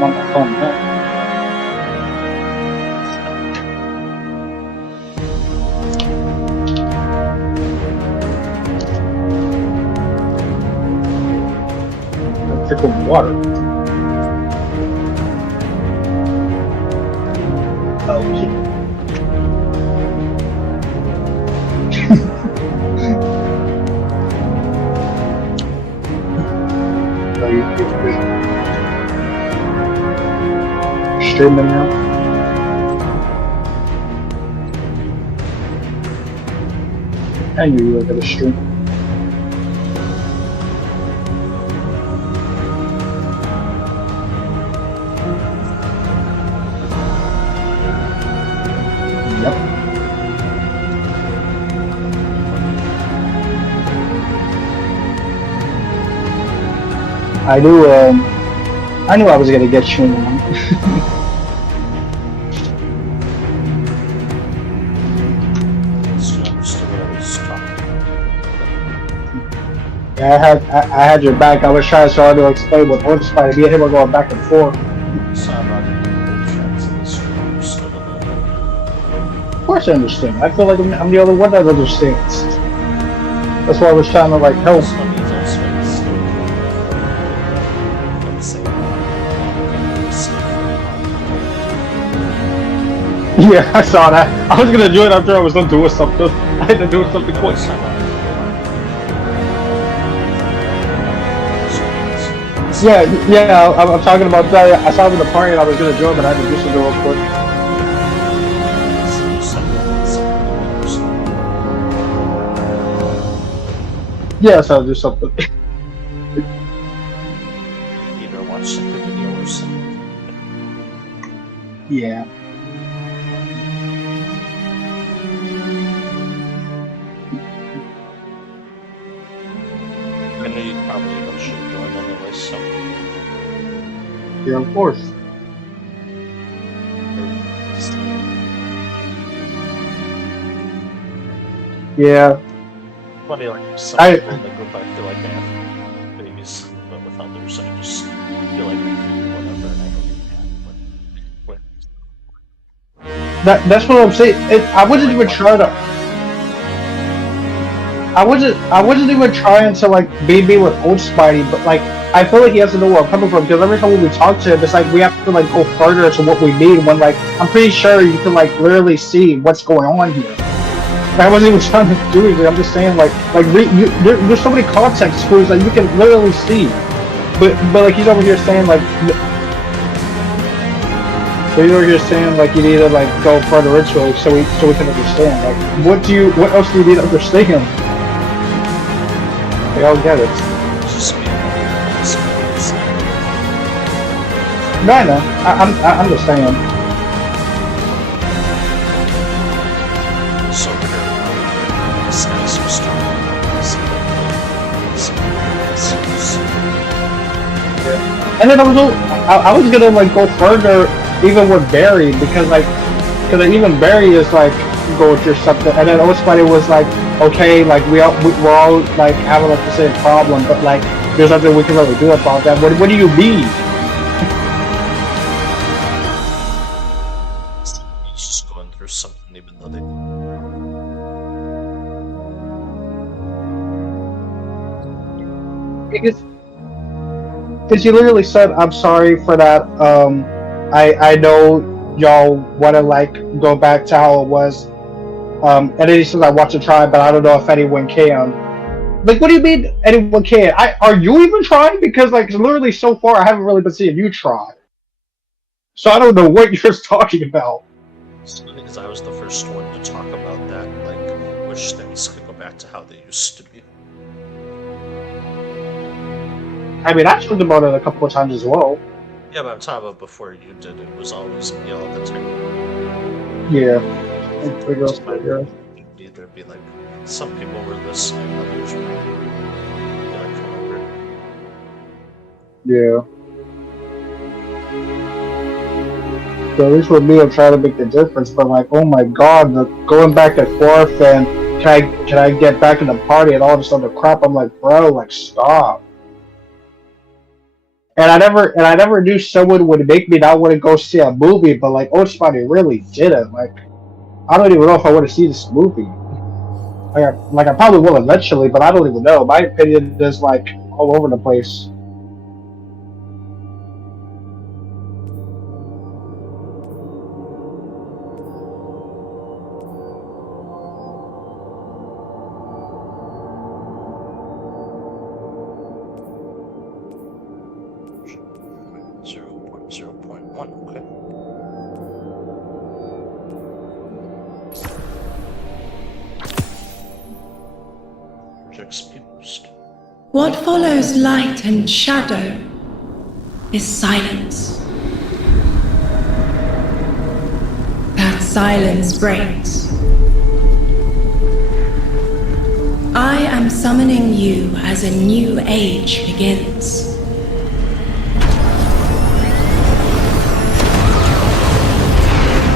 I'm on my phone now. I'm drinking water. Oh, shit. So you're streaming now? I knew you were gonna stream. Yep. I knew I was gonna get you on. Yeah, I had your back. I was trying so hard to explain what Old Spider. Me and him were going back and forth. Of course I understand. I feel like I'm the only one that understands. That's why I was trying to like help. Yeah, I saw that. I was gonna do it after I was done doing something. I had to do something quick. Yeah, I'm talking about that. I saw it in the party and I was gonna do it, but I had to do something real quick. Yeah, so I'll do something. Either watch the video or something. Yeah. I know you probably should join anyway, so. Yeah, of course. Yeah. Funny, like some people in the group, I feel like they have babies, but with others, I just feel like whatever, and I don't even have. That's what I'm saying. I wasn't even trying to. I wasn't even trying to like be with Old Spidey, but like I feel like he has to know where I'm coming from because every time when we talk to him, it's like we have to like go further to what we need. When like I'm pretty sure you can like literally see what's going on here. I wasn't even trying to do anything. I'm just saying like there's so many context clues that you can literally see, but like he's over here saying like. So you're just saying like you need to like go further into it so we can understand. Like what else do you need to understand? They all get it. No, I know. I'm just saying. So yeah. And then I was gonna like go further even with Barry because even Barry is like go through something, and then Old Spider was like, okay, like we're all like having like the same problem, but like there's nothing we can really do about that. What do you mean? He's just going through something, even though they. Because you literally said, "I'm sorry for that. I know y'all want to like go back to how it was." And then he says, "I want to try, but I don't know if anyone can." Like, what do you mean anyone can? Are you even trying? Because like literally so far, I haven't really been seeing you try. So I don't know what you're talking about. Because I was the first one to talk about that, like which things could go back to how they used to be. I mean, I talked about it a couple of times as well. Yeah, but I'm talking about before you did. It was always me all the time. Yeah. Either be like, some people were listening, others were like, whatever. Yeah. So at least with me, I'm trying to make the difference. But like, oh my god, going back and forth, and can I get back in the party and all this other crap? I'm like, bro, like stop. and I never knew someone would make me not want to go see a movie, but like Old Spider really did it. Like I don't even know if I want to see this movie. Like I probably will eventually, but I don't even know. My opinion is like all over the place. 0.1, okay. XP boost. What follows light and shadow is silence. That silence breaks. I am summoning you as a new age begins.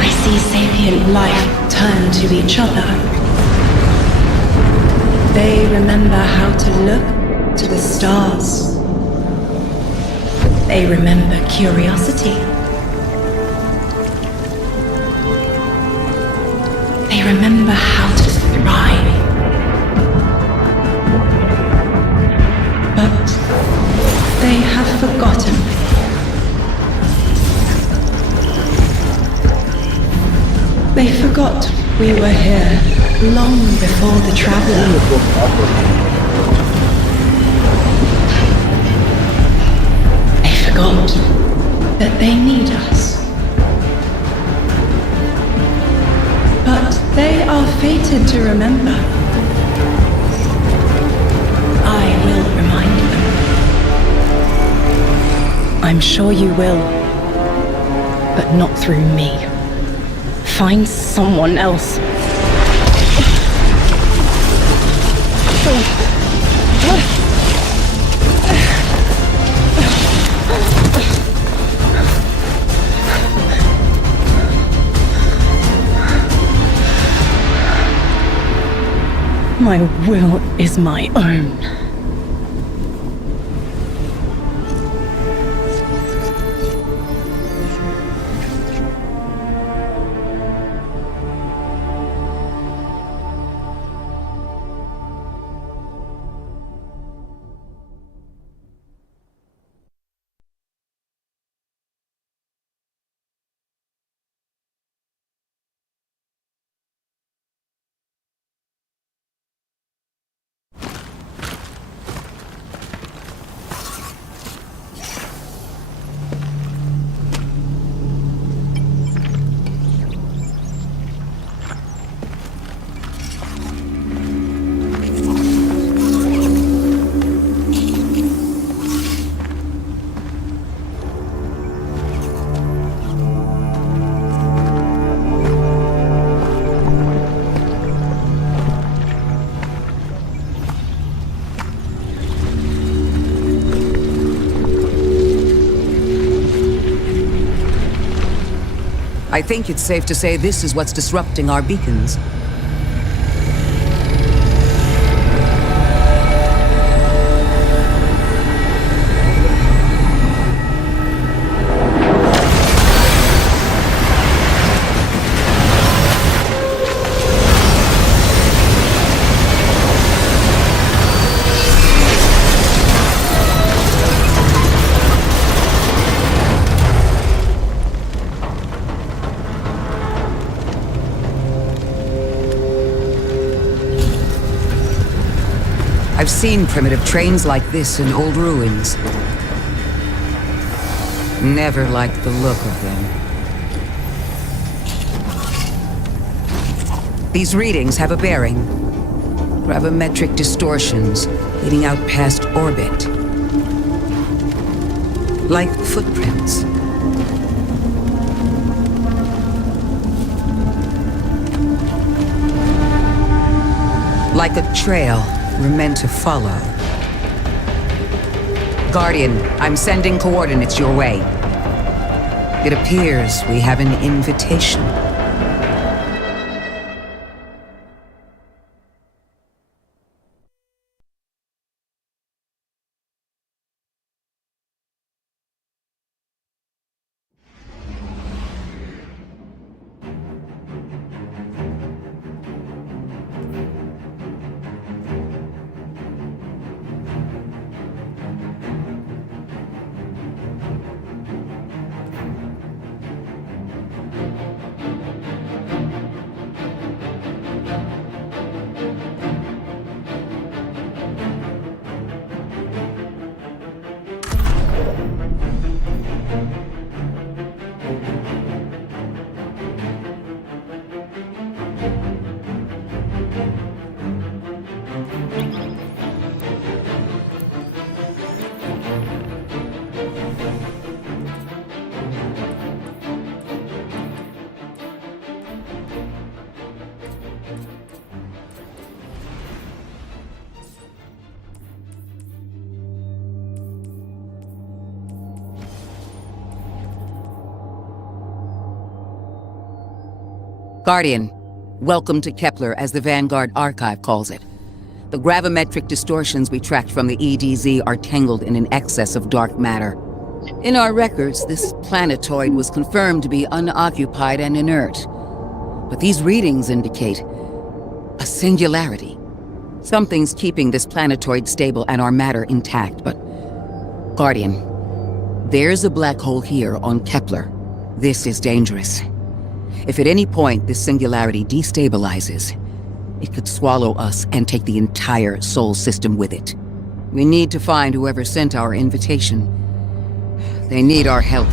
I see sapient life turn to each other. They remember how to look to the stars. They remember curiosity. They remember how to thrive. But they have forgotten. They forgot we were here long before the traveler. They forgot that they need us. But they are fated to remember. I will remind them. I'm sure you will, but not through me. Find someone else. My will is my own. I think it's safe to say this is what's disrupting our beacons. I've seen primitive trains like this in old ruins. Never liked the look of them. These readings have a bearing. Gravimetric distortions leading out past orbit. Like footprints. Like a trail we're meant to follow. Guardian, I'm sending coordinates your way. It appears we have an invitation. Guardian, welcome to Kepler, as the Vanguard Archive calls it. The gravimetric distortions we tracked from the EDZ are tangled in an excess of dark matter. In our records, this planetoid was confirmed to be unoccupied and inert. But these readings indicate a singularity. Something's keeping this planetoid stable and our matter intact, but... Guardian, there's a black hole here on Kepler. This is dangerous. If at any point this singularity destabilizes, it could swallow us and take the entire Sol system with it. We need to find whoever sent our invitation. They need our help.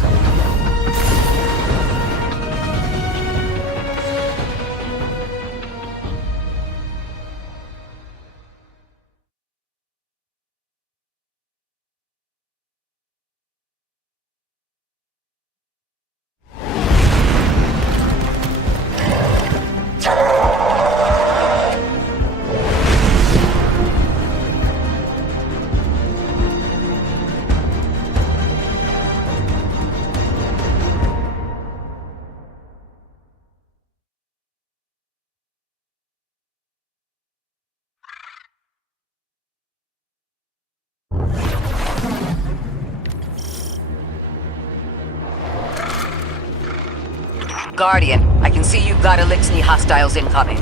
Guardian, I can see you've got Eliksni hostiles incoming.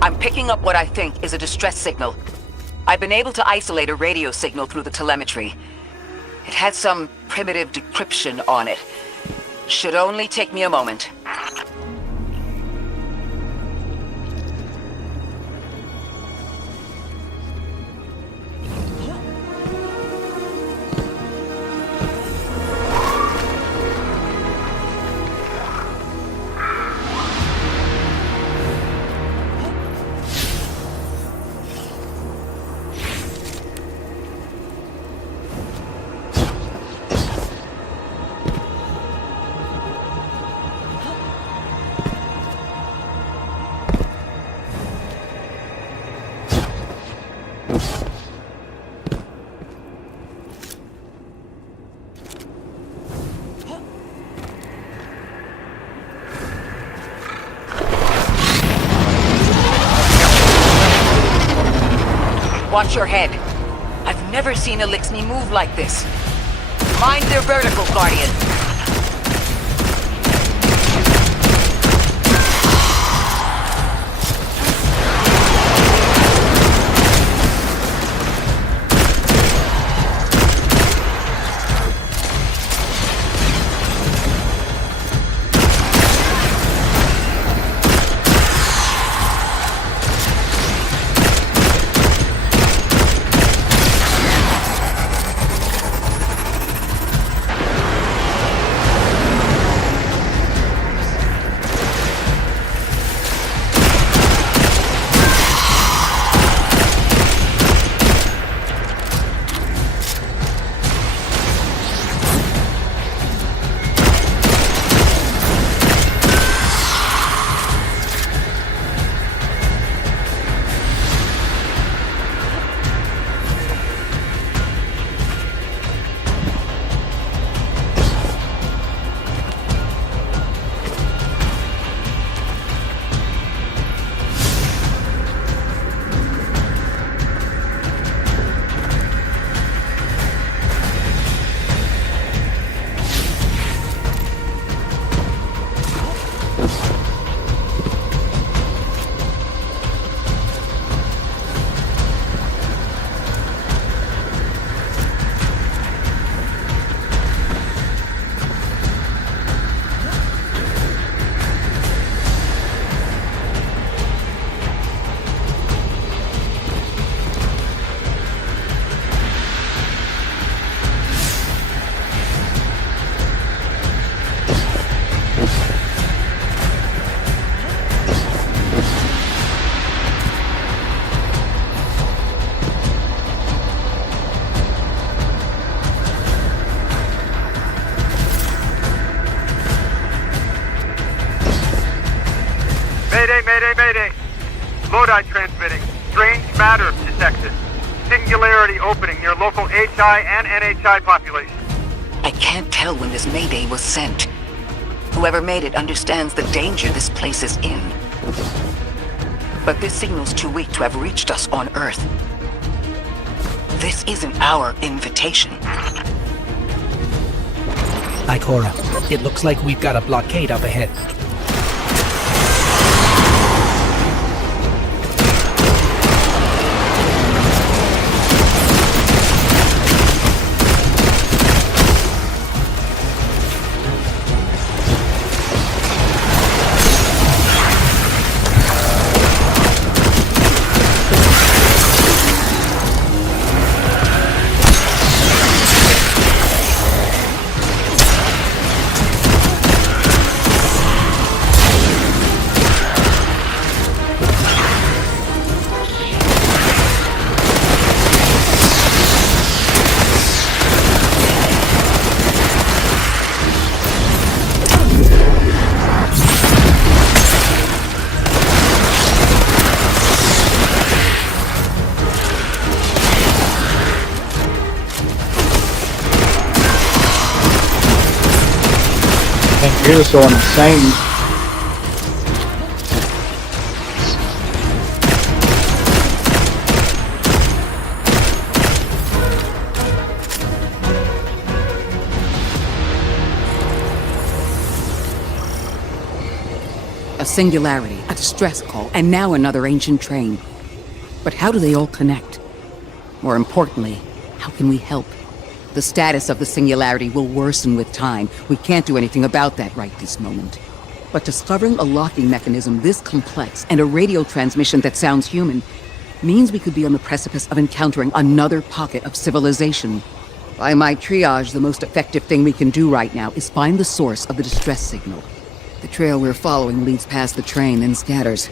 I'm picking up what I think is a distress signal. I've been able to isolate a radio signal through the telemetry. It had some primitive decryption on it. Should only take me a moment. Watch your head. I've never seen Eliksni move like this. Mind their vertical, Guardian. Mayday. Lodi transmitting. Strange matter detected. Singularity opening near local HI and NHI population. I can't tell when this mayday was sent. Whoever made it understands the danger this place is in. But this signal's too weak to have reached us on Earth. This isn't our invitation. Ikora, it looks like we've got a blockade up ahead. You're just going insane. A singularity, a distress call, and now another ancient train. But how do they all connect? More importantly, how can we help? The status of the singularity will worsen with time. We can't do anything about that right this moment. But discovering a locking mechanism this complex and a radio transmission that sounds human means we could be on the precipice of encountering another pocket of civilization. By my triage, the most effective thing we can do right now is find the source of the distress signal. The trail we're following leads past the train, then scatters.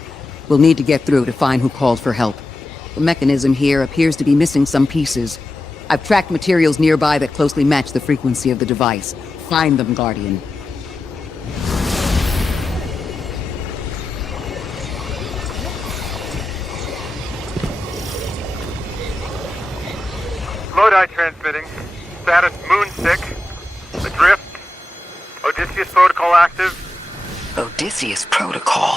We'll need to get through to find who called for help. The mechanism here appears to be missing some pieces. I've tracked materials nearby that closely match the frequency of the device. Find them, Guardian. Lodi transmitting. Status moon sick. Adrift. Odysseus protocol active. Odysseus Protocol.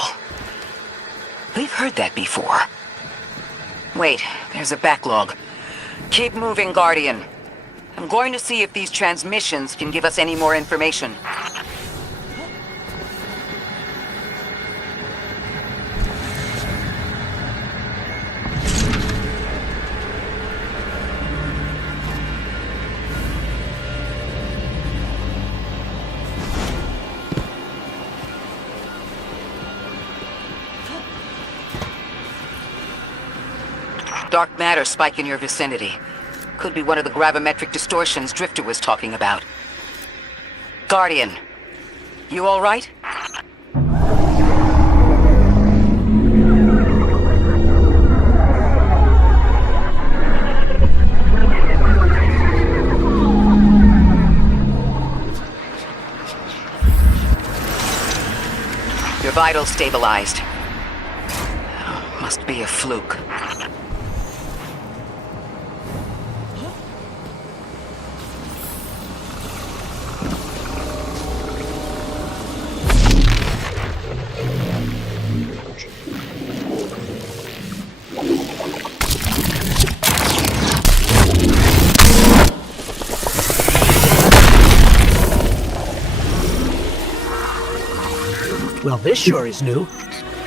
We've heard that before. Wait, there's a backlog. Keep moving, Guardian. I'm going to see if these transmissions can give us any more information. Dark matter spike in your vicinity. Could be one of the gravimetric distortions Drifter was talking about. Guardian, you all right? Your vitals stabilized. Must be a fluke. Well, this sure is new.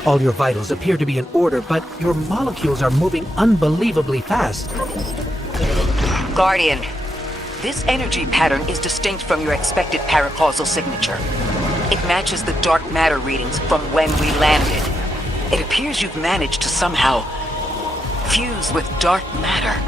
All your vitals appear to be in order, but your molecules are moving unbelievably fast. Guardian, this energy pattern is distinct from your expected paracausal signature. It matches the dark matter readings from when we landed. It appears you've managed to somehow fuse with dark matter.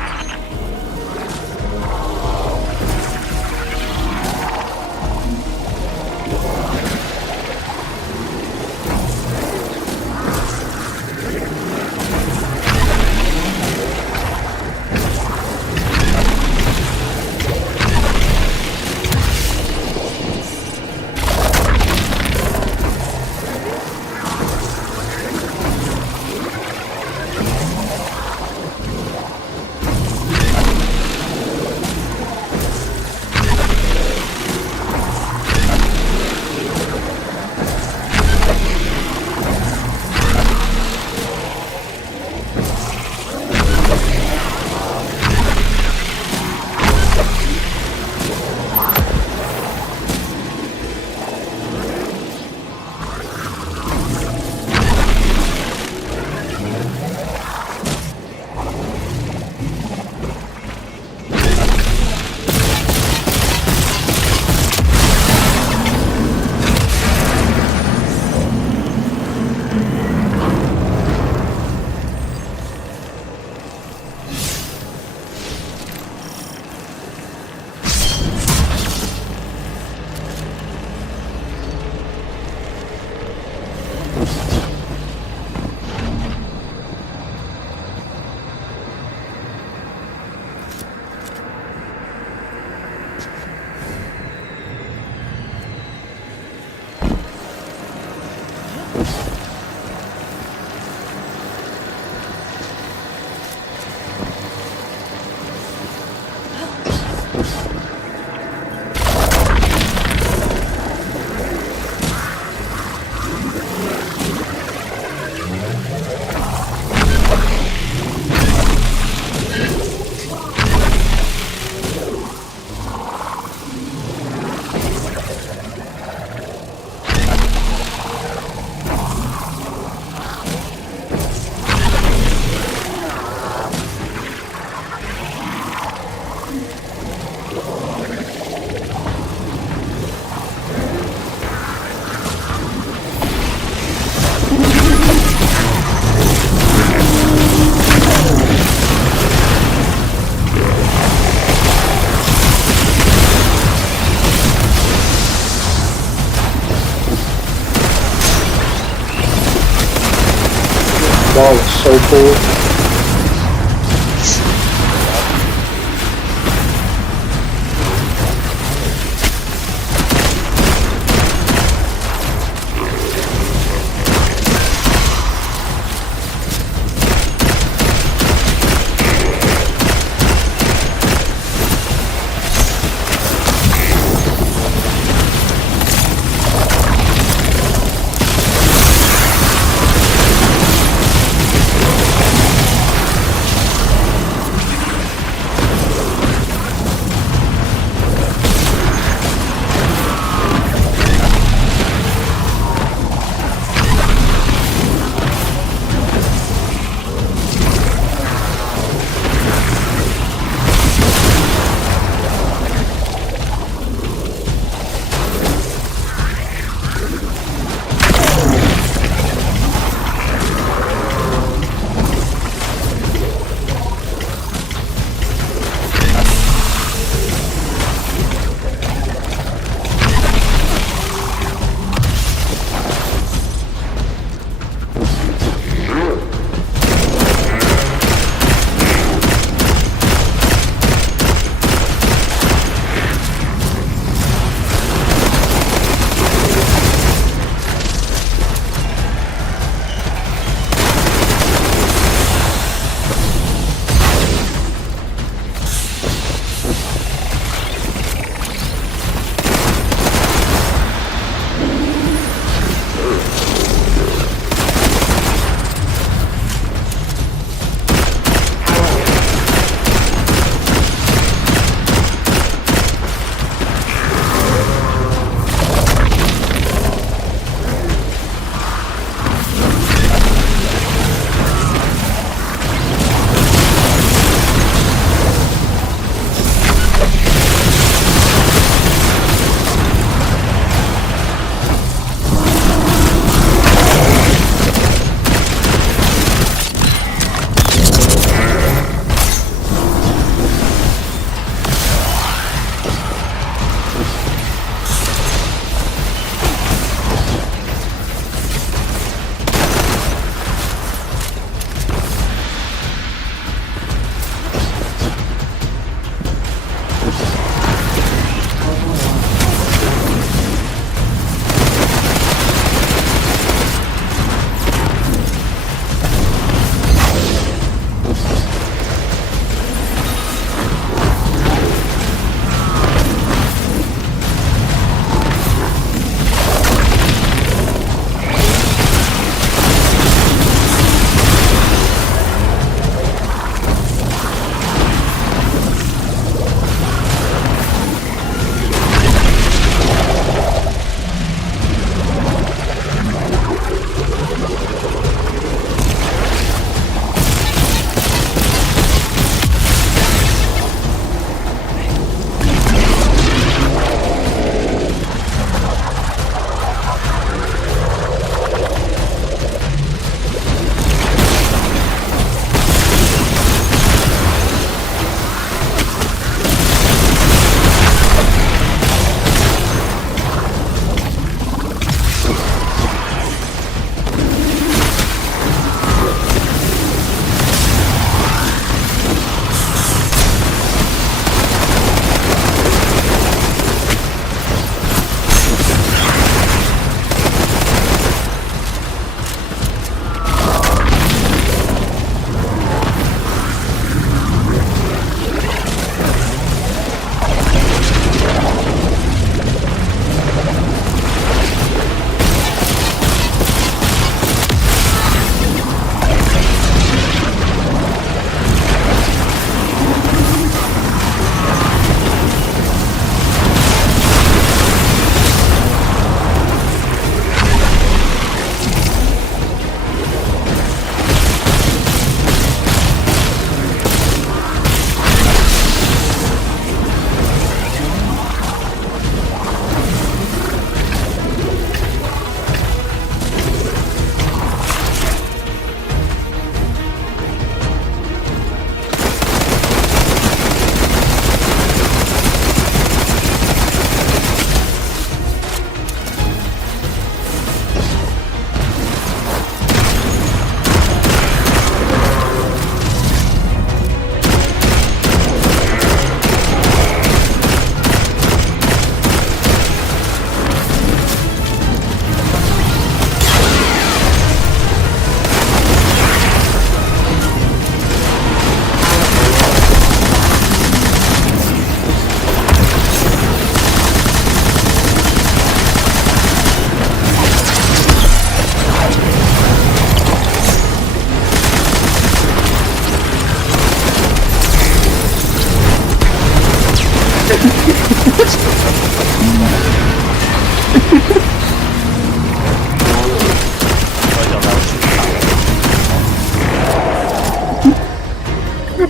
wall is so cool.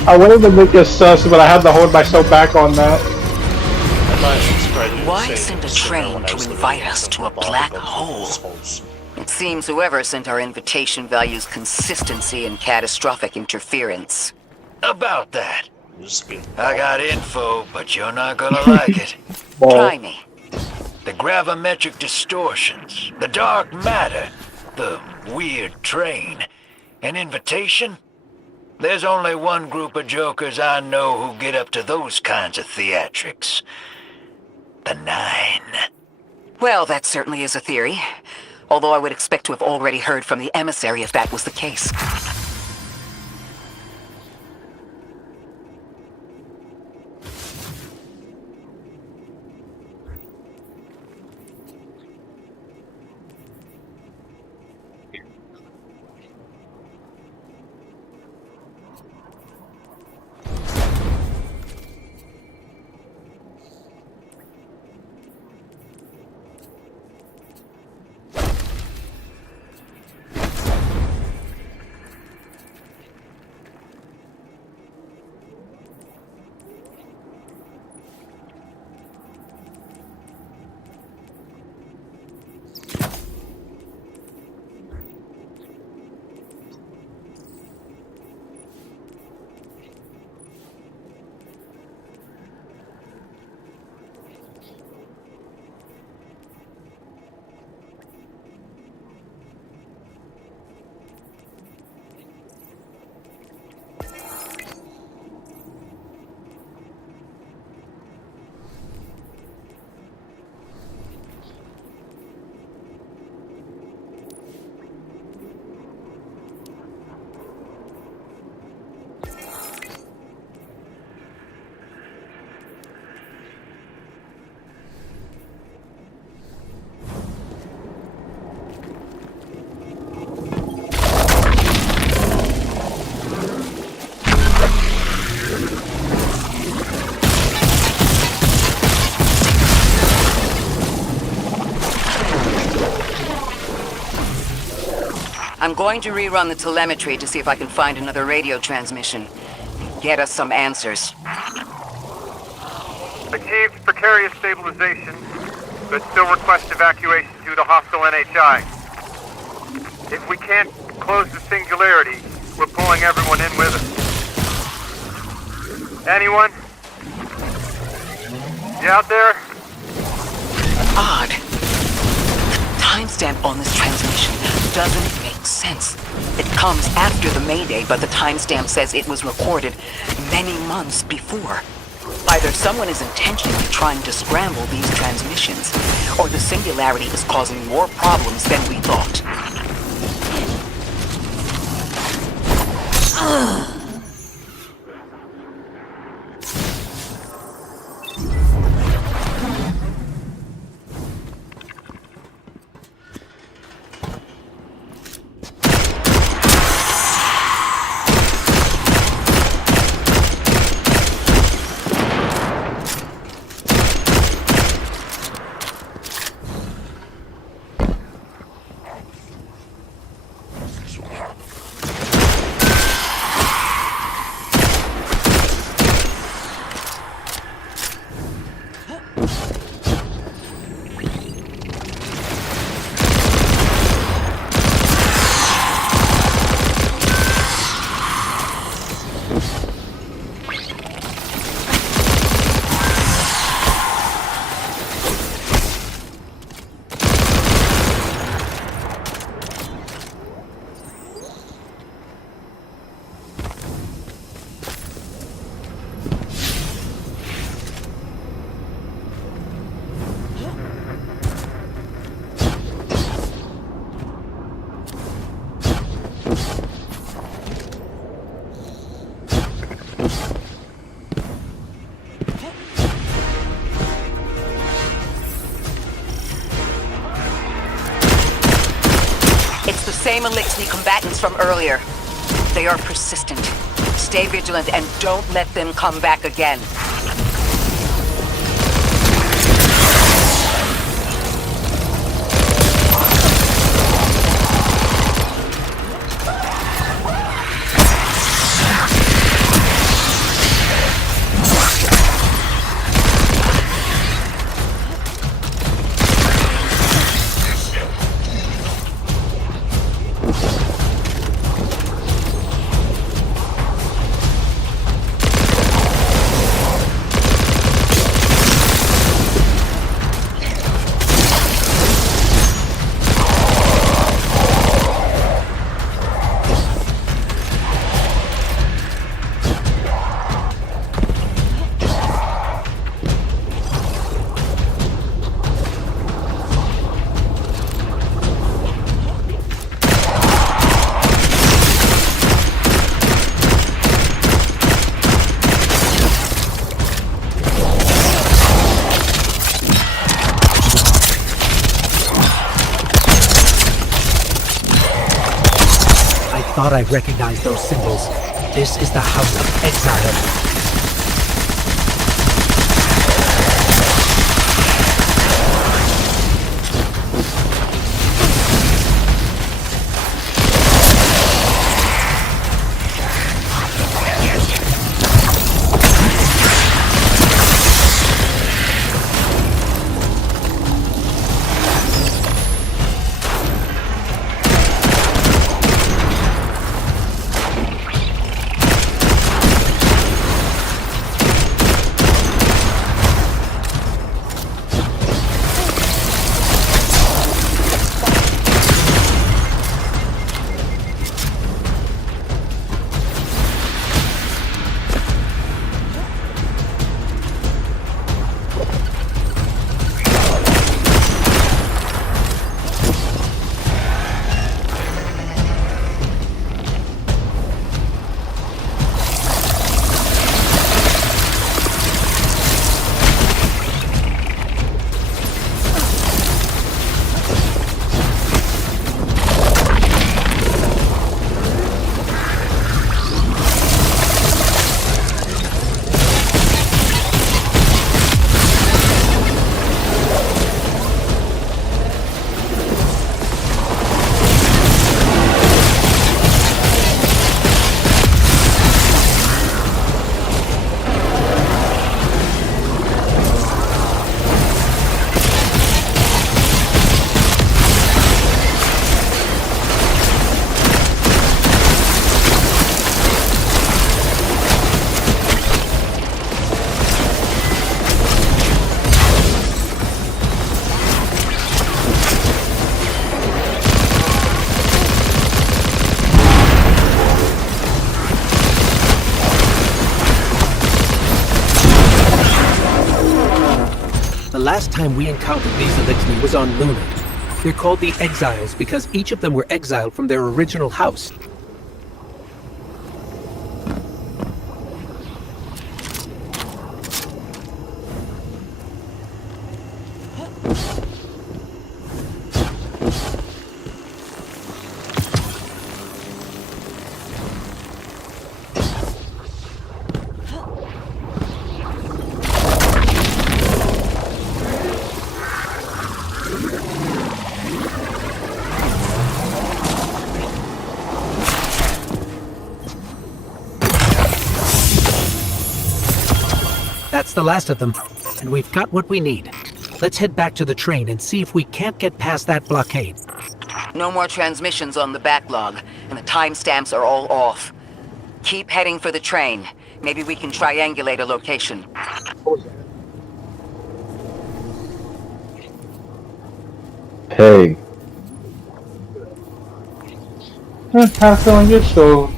I wanted to make it sus, but I had to hold myself back on that. Why send a train to invite us to a black hole? It seems whoever sent our invitation values consistency and catastrophic interference. About that. I got info, but you're not gonna like it. Try me. The gravimetric distortions, the dark matter, the weird train. An invitation? There's only one group of jokers I know who get up to those kinds of theatrics. The Nine. Well, that certainly is a theory. Although I would expect to have already heard from the emissary if that was the case. I'm going to rerun the telemetry to see if I can find another radio transmission. Get us some answers. Achieved precarious stabilization, but still request evacuation due to hostile NHI. If we can't close the singularity, we're pulling everyone in with us. Anyone? You out there? Odd. The timestamp on this transmission doesn't make sense. It comes after the Mayday, but the timestamp says it was recorded many months before. Either someone is intentionally trying to scramble these transmissions, or the singularity is causing more problems than we thought. It's the same Elixni combatants from earlier. They are persistent. Stay vigilant and don't let them come back again. thought I recognized those symbols. This is the House of Exile. The last time we encountered these Elixni was on Luna. They're called the Exiles because each of them were exiled from their original house. That's the last of them, and we've got what we need. Let's head back to the train and see if we can't get past that blockade. No more transmissions on the backlog, and the timestamps are all off. Keep heading for the train. Maybe we can triangulate a location. Hey. I have feeling good, so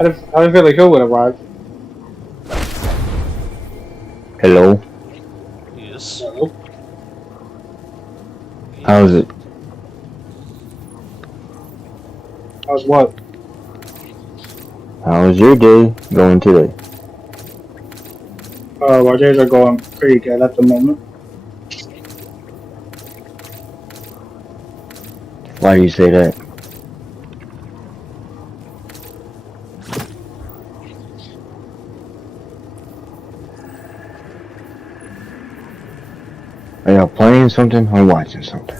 I didn't feel like he would arrive. Hello. Yes. Hello? How's it? How's what? How's your day going today? Our days are going pretty good at the moment. Why do you say that? Are y'all playing something or watching something?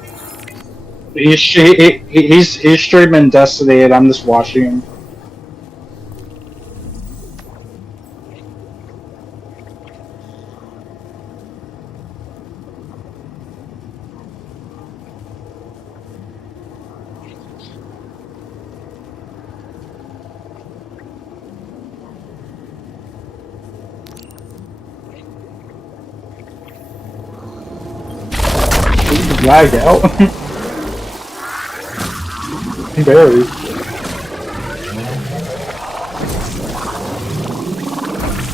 He's streaming Destiny, and I'm just watching him. Lagged out. Barely.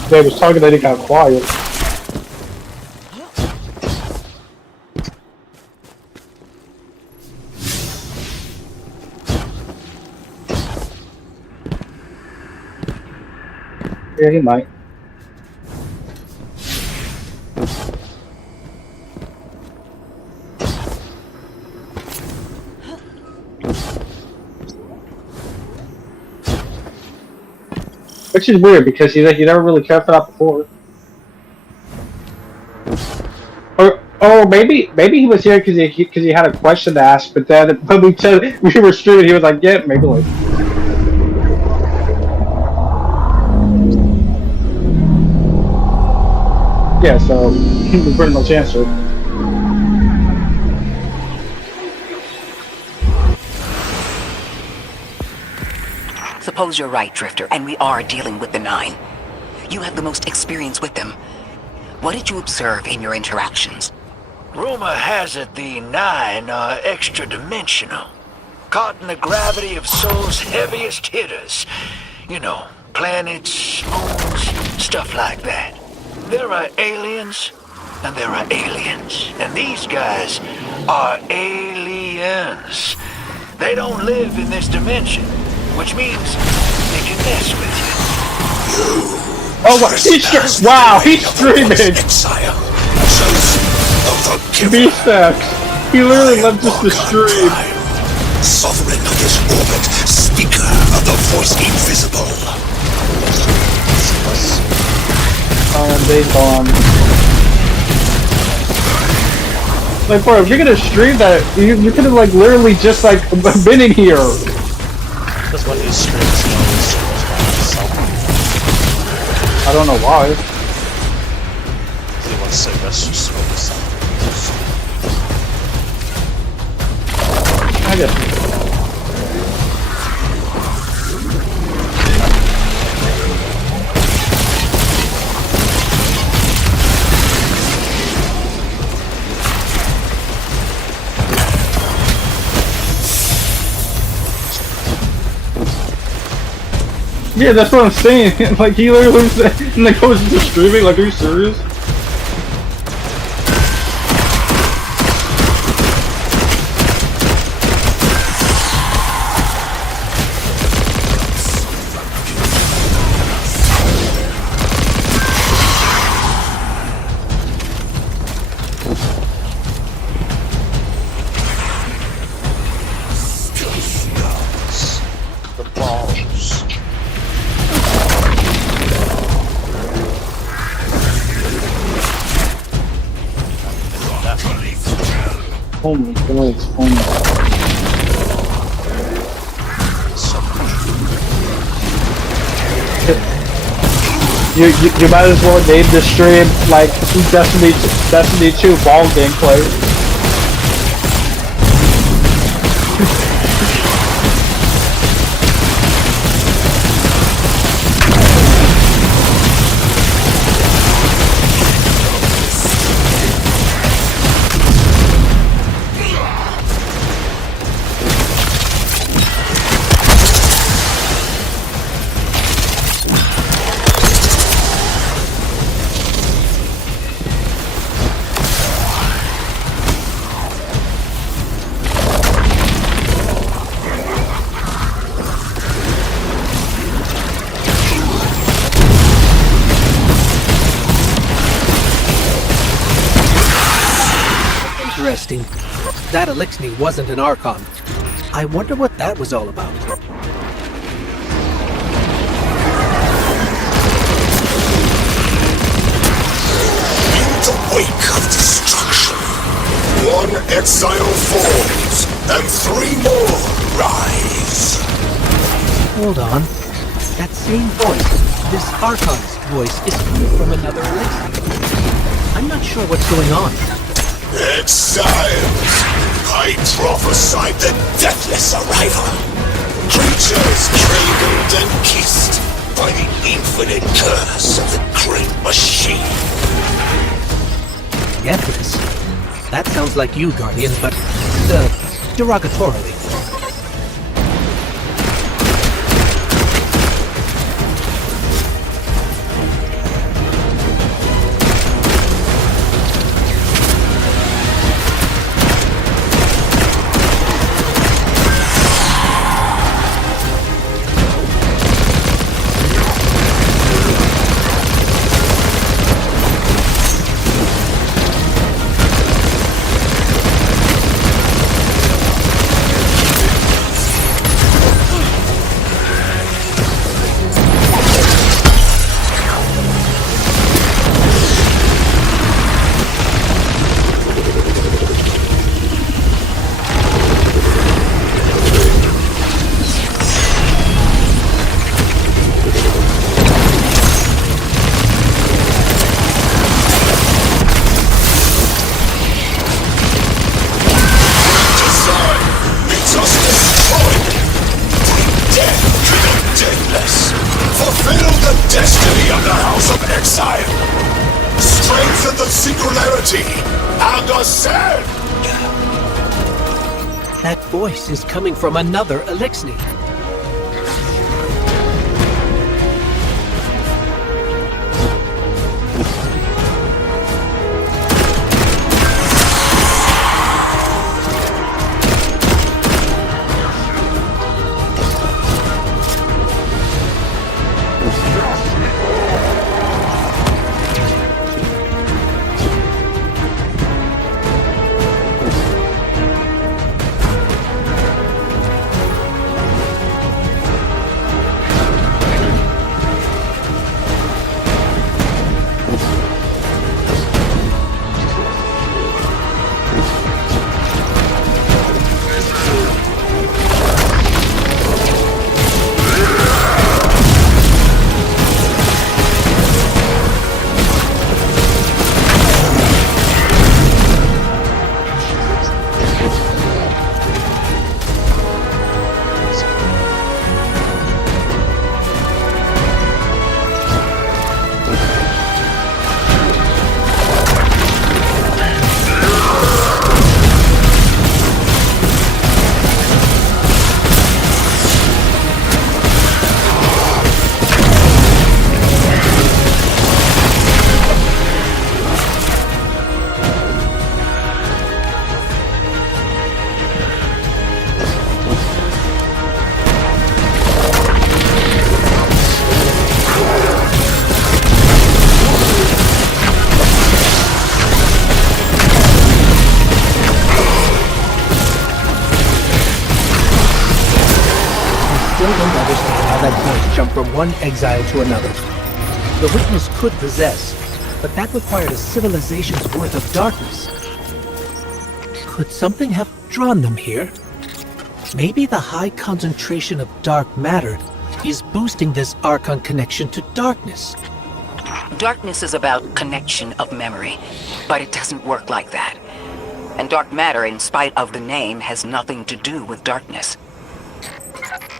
They was talking that he got quiet. Yeah, he might. which is weird because he's like, he never really cared for that before. Or maybe he was here because he had a question to ask, but then when we said we were streaming, he was like, yeah, maybe like. Yeah, so we pretty much answered. Suppose you're right, Drifter, and we are dealing with the Nine. You have the most experience with them. What did you observe in your interactions? Rumor has it the Nine are extra-dimensional. Caught in the gravity of Sol's heaviest hitters. You know, planets, moons, stuff like that. There are aliens, and there are aliens. And these guys are aliens. They don't live in this dimension, which means they can mess with you. Oh, wow, he's streaming! B-Stacks. He literally left us the stream. Sovereign of this orbit, speaker of the voice invisible. Days gone. Like, bro, if you're gonna stream that, you could have like literally just like been in here. That's what his streams always himself. I don't know why. He wants to rest just smoke himself. I guess. Yeah, that's what I'm saying. Like, he literally said, and like goes into streaming. Like, are you serious? The balls. Oh my god, it's funny. You might as well name the stream like Destiny 2 ball gameplay. Interesting. That Elixir wasn't an Archon. I wonder what that was all about. In the wake of destruction, one exile falls, and three more rise. Hold on. That same voice, this Archon's voice, is coming from another Elixir. I'm not sure what's going on. Exiles! I prophesied the deathless arrival. Creatures cradled and kissed by the infinite curse of the great machine. Deathless? That sounds like you, Guardian, but derogatorily. Guilty! Algoser! That voice is coming from another Elixni. Jump from one exile to another. The witness could possess, but that required a civilization's worth of darkness. Could something have drawn them here? Maybe the high concentration of dark matter is boosting this Archon connection to darkness. Darkness is about connection of memory, but it doesn't work like that. And dark matter, in spite of the name, has nothing to do with darkness.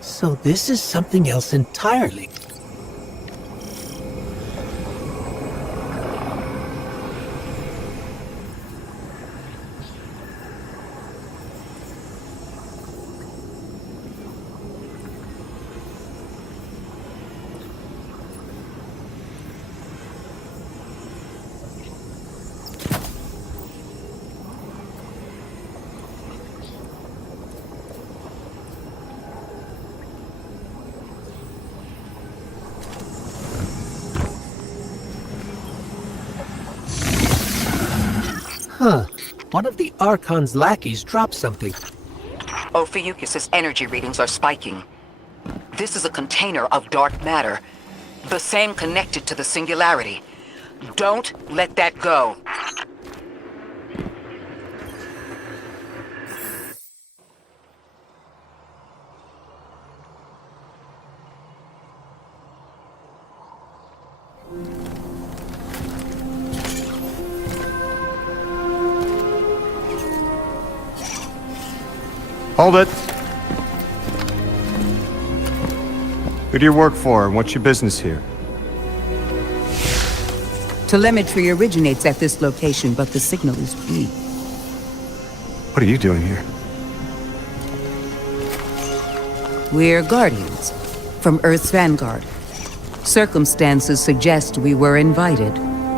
So this is something else entirely. Huh. One of the Archon's lackeys dropped something. Ophiuchus' energy readings are spiking. This is a container of dark matter, the same connected to the Singularity. Don't let that go. Hold it. Who do you work for, and what's your business here? Telemetry originates at this location, but the signal is weak. What are you doing here? We're Guardians, from Earth's Vanguard. Circumstances suggest we were invited,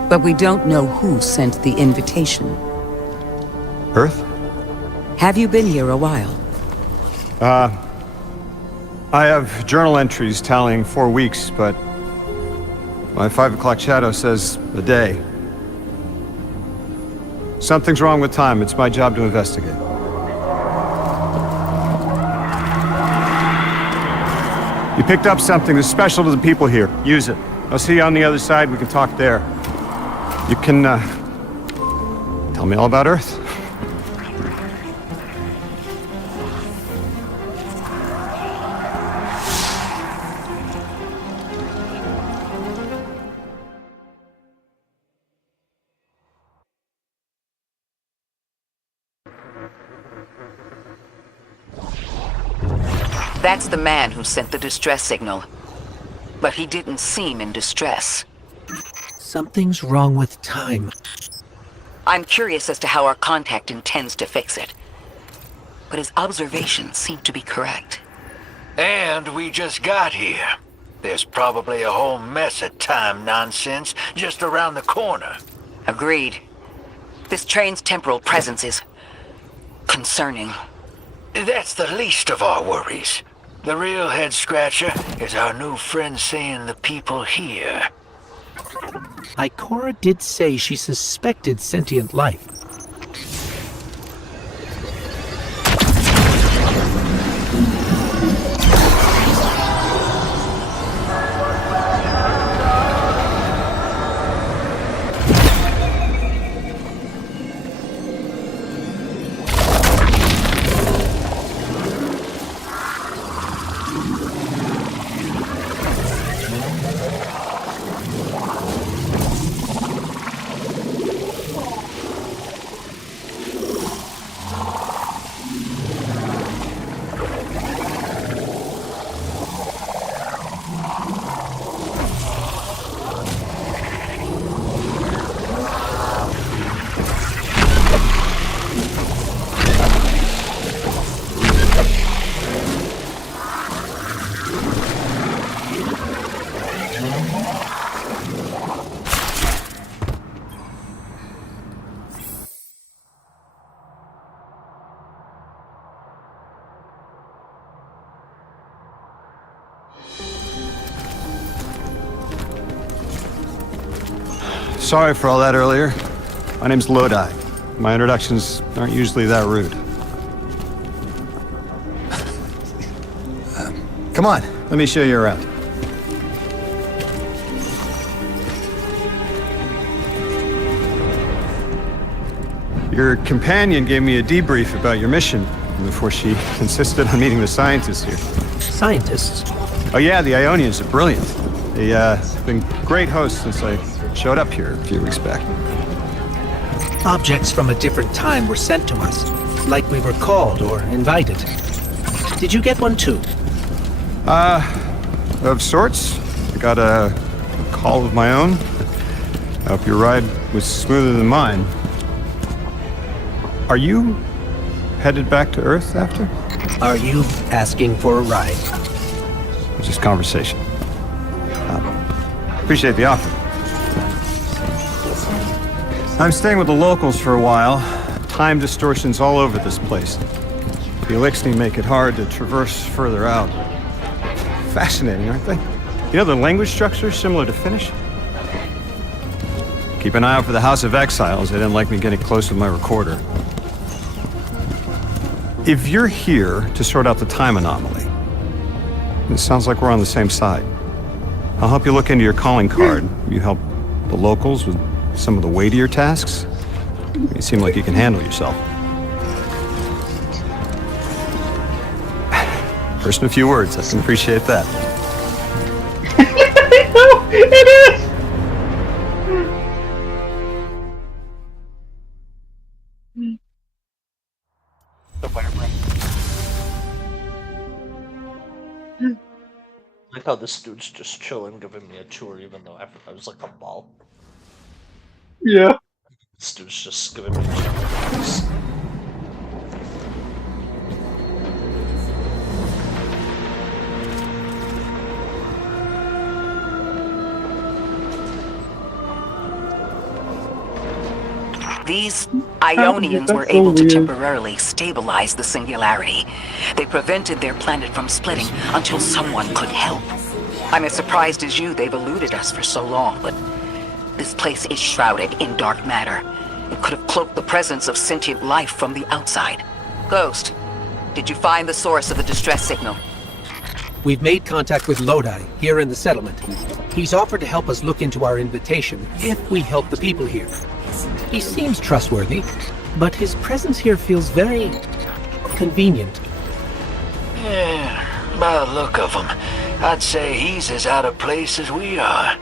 but we don't know who sent the invitation. Earth? Have you been here a while? I have journal entries tallying 4 weeks, but my 5 o'clock shadow says a day. Something's wrong with time. It's my job to investigate. You picked up something that's special to the people here. Use it. I'll see you on the other side. We can talk there. You can, tell me all about Earth. That's the man who sent the distress signal. But he didn't seem in distress. Something's wrong with time. I'm curious as to how our contact intends to fix it. But his observations seem to be correct. And we just got here. There's probably a whole mess of time nonsense just around the corner. Agreed. This train's temporal presence is concerning. That's the least of our worries. The real head-scratcher is our new friend seeing the people here. Ikora did say she suspected sentient life. Sorry for all that earlier. My name's Lodi. My introductions aren't usually that rude. Come on, let me show you around. Your companion gave me a debrief about your mission before she insisted on meeting the scientists here. Scientists? Oh yeah, the Ionians are brilliant. They've been great hosts since I showed up here a few weeks back. Objects from a different time were sent to us, like we were called or invited. Did you get one too? Of sorts. I got a call of my own. I hope your ride was smoother than mine. Are you headed back to Earth after? Are you asking for a ride? Just conversation. Appreciate the offer. I'm staying with the locals for a while. Time distortions all over this place. The Elixni make it hard to traverse further out. Fascinating, aren't they? You know, the language structure is similar to Finnish. Keep an eye out for the House of Exiles. They didn't like me getting close with my recorder. If you're here to sort out the time anomaly, it sounds like we're on the same side. I'll help you look into your calling card. You help the locals with some of the weightier tasks. You seem like you can handle yourself. First in a few words, I can appreciate that. No, it is! I like how this dude's just chilling, giving me a tour, even though I was like a ball. Yeah. This dude's just giving me tours. These Ionians were able to temporarily stabilize the singularity. They prevented their planet from splitting until someone could help. I'm as surprised as you they've eluded us for so long, but this place is shrouded in dark matter. It could have cloaked the presence of sentient life from the outside. Ghost, did you find the source of the distress signal? We've made contact with Lodi, here in the settlement. He's offered to help us look into our invitation, if we help the people here. He seems trustworthy, but his presence here feels very convenient. Yeah, by the look of him, I'd say he's as out of place as we are.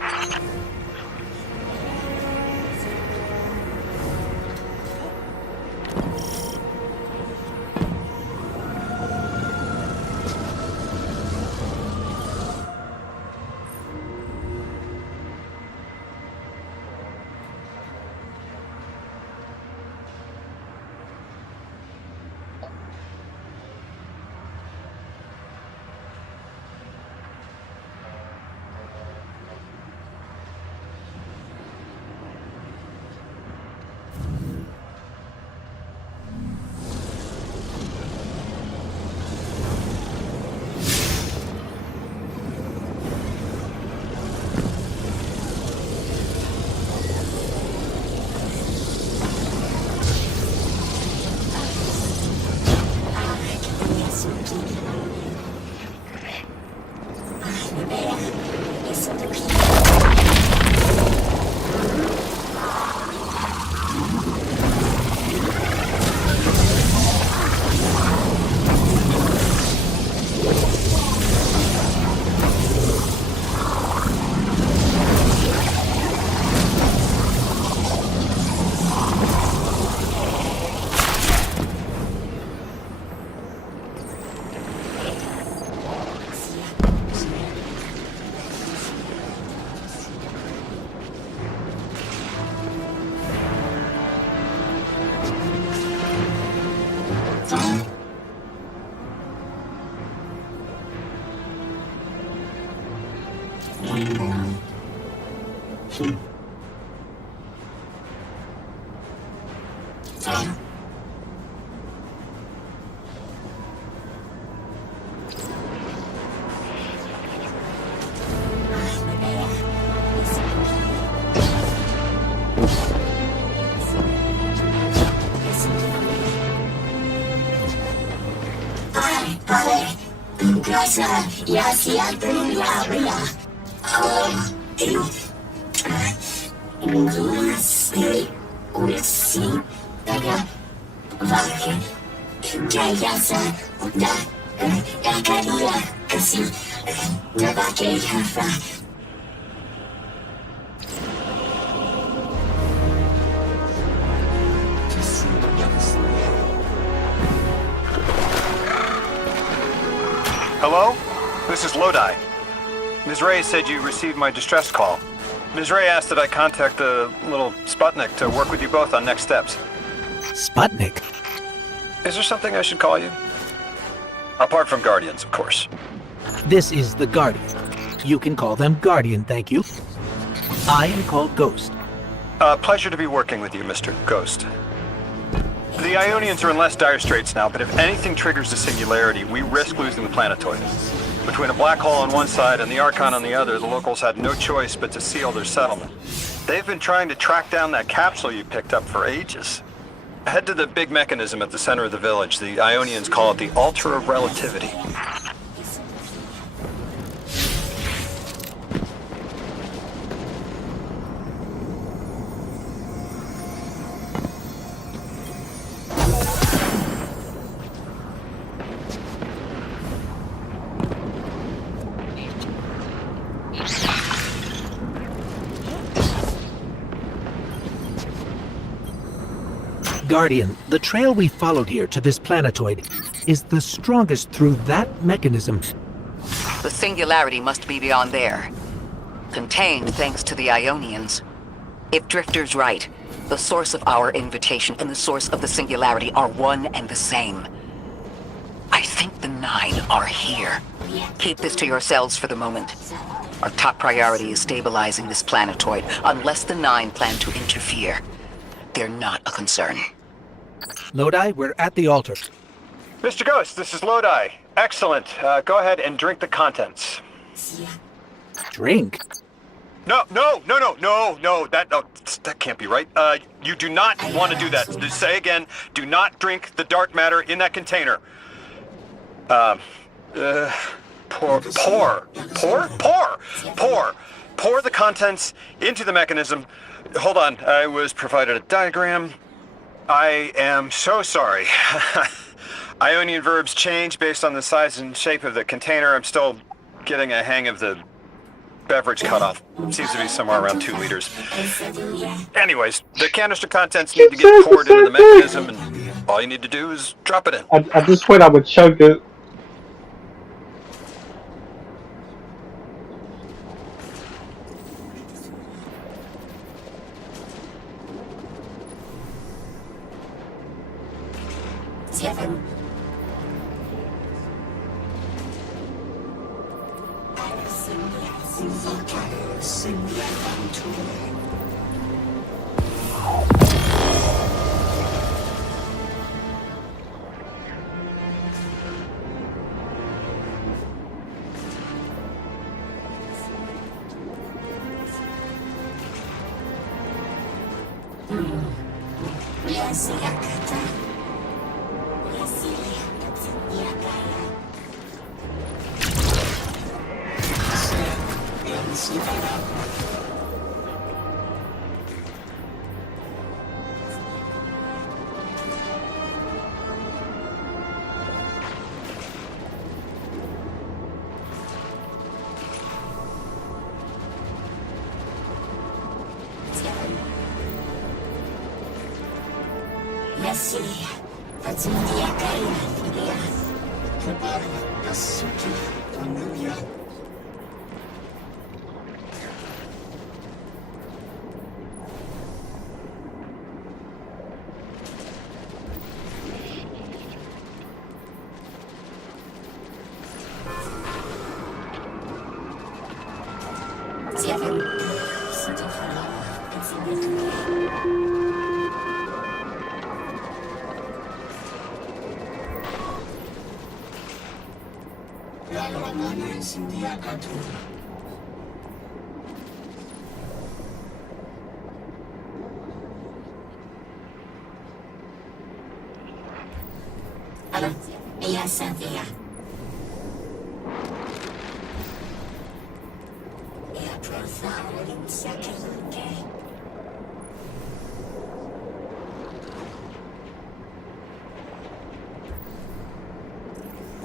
Hello? This is Lodi. Ms. Ray said you received my distress call. Ms. Ray asked that I contact the little Sputnik to work with you both on next steps. Sputnik? Is there something I should call you? Apart from Guardians, of course. This is the Guardian. You can call them Guardian, thank you. I am called Ghost. Pleasure to be working with you, Mr. Ghost. The Ionians are in less dire straits now, but if anything triggers the singularity, we risk losing the planetoid. Between a black hole on one side and the Archon on the other, the locals had no choice but to seal their settlement. They've been trying to track down that capsule you picked up for ages. Head to the big mechanism at the center of the village. The Ionians call it the Altar of Relativity. Guardian, the trail we followed here to this planetoid is the strongest through that mechanism. The singularity must be beyond there. Contained thanks to the Ionians. If Drifter's right, the source of our invitation and the source of the singularity are one and the same. I think the Nine are here. Keep this to yourselves for the moment. Our top priority is stabilizing this planetoid, unless the Nine plan to interfere. They're not a concern. Lodi, we're at the altar. Mr. Ghost, this is Lodi. Excellent. Go ahead and drink the contents. Drink? No, that can't be right. You do not want to do that. Just say again, do not drink the dark matter in that container. Pour the contents into the mechanism. Hold on, I was provided a diagram. I am so sorry. Ionian verbs change based on the size and shape of the container. I'm still getting a hang of the beverage cutoff. Seems to be somewhere around 2 liters. Anyways, the canister contents need to get poured into the mechanism, and all you need to do is drop it in. At this point, I would chug it.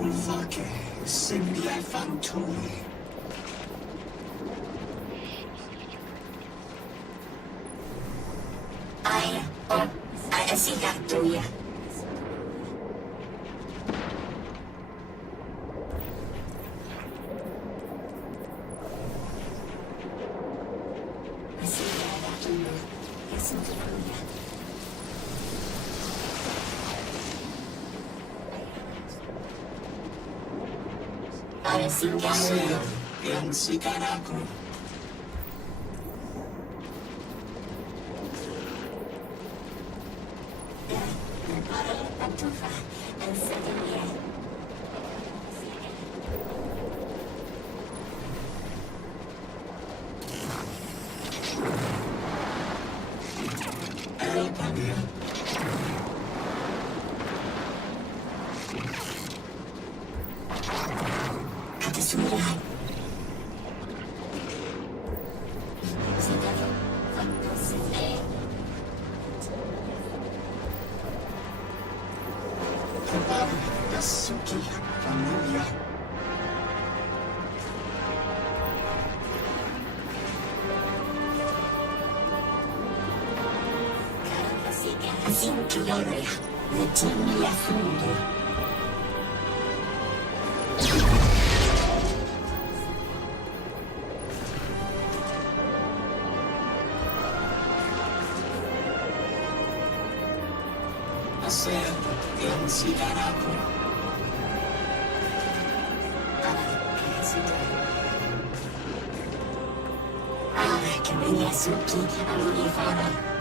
Ulvake, Cindia Fantoni. I see that to you. Yang sikat aku. Yang sikat aku. Suki Alifara.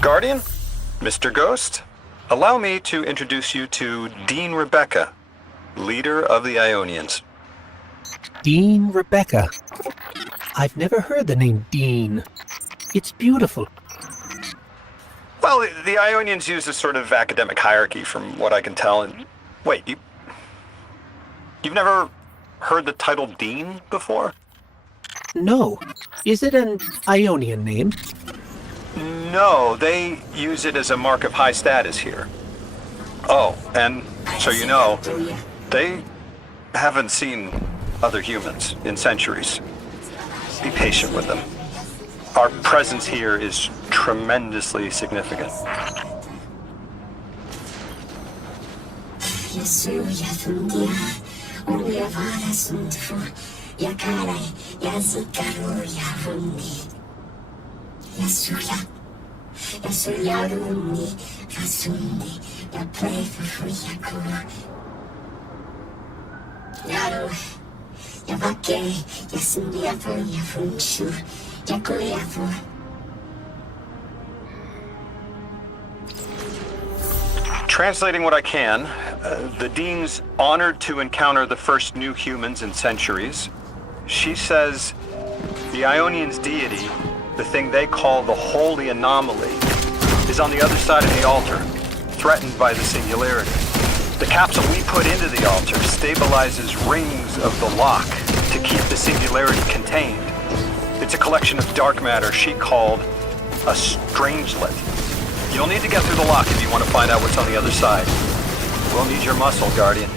Guardian, Mr. Ghost, allow me to introduce you to Dean Rebecca, leader of the Ionians. Dean Rebecca. I've never heard the name Dean. It's beautiful. Well, the Ionians use a sort of academic hierarchy from what I can tell. And wait, you've never heard the title Dean before? No. Is it an Ionian name? No, they use it as a mark of high status here. Oh, and so you know, they haven't seen other humans in centuries. Be patient with them. Our presence here is tremendously significant. Translating what I can, the Dean's honored to encounter the first new humans in centuries. She says the Ionians' deity, the thing they call the Holy Anomaly, is on the other side of the altar, threatened by the Singularity. The capsule we put into the altar stabilizes rings of the lock to keep the Singularity contained. It's a collection of dark matter she called a Strangelet. You'll need to get through the lock if you want to find out what's on the other side. We'll need your muscle, Guardian.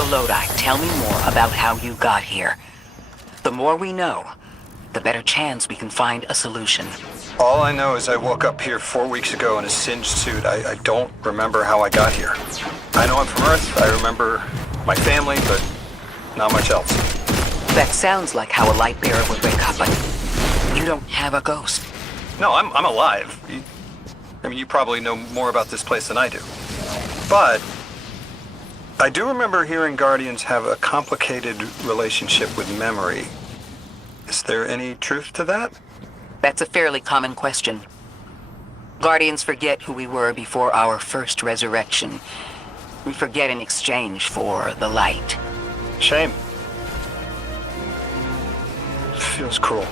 So Lodi, tell me more about how you got here. The more we know, the better chance we can find a solution. All I know is I woke up here 4 weeks ago in a singed suit. I don't remember how I got here. I know I'm from Earth. I remember my family, but not much else. That sounds like how a light bearer would wake up, but you don't have a ghost. No, I'm alive. You probably know more about this place than I do. But I do remember hearing Guardians have a complicated relationship with memory. Is there any truth to that? That's a fairly common question. Guardians forget who we were before our first resurrection. We forget in exchange for the light. Shame. Feels cruel.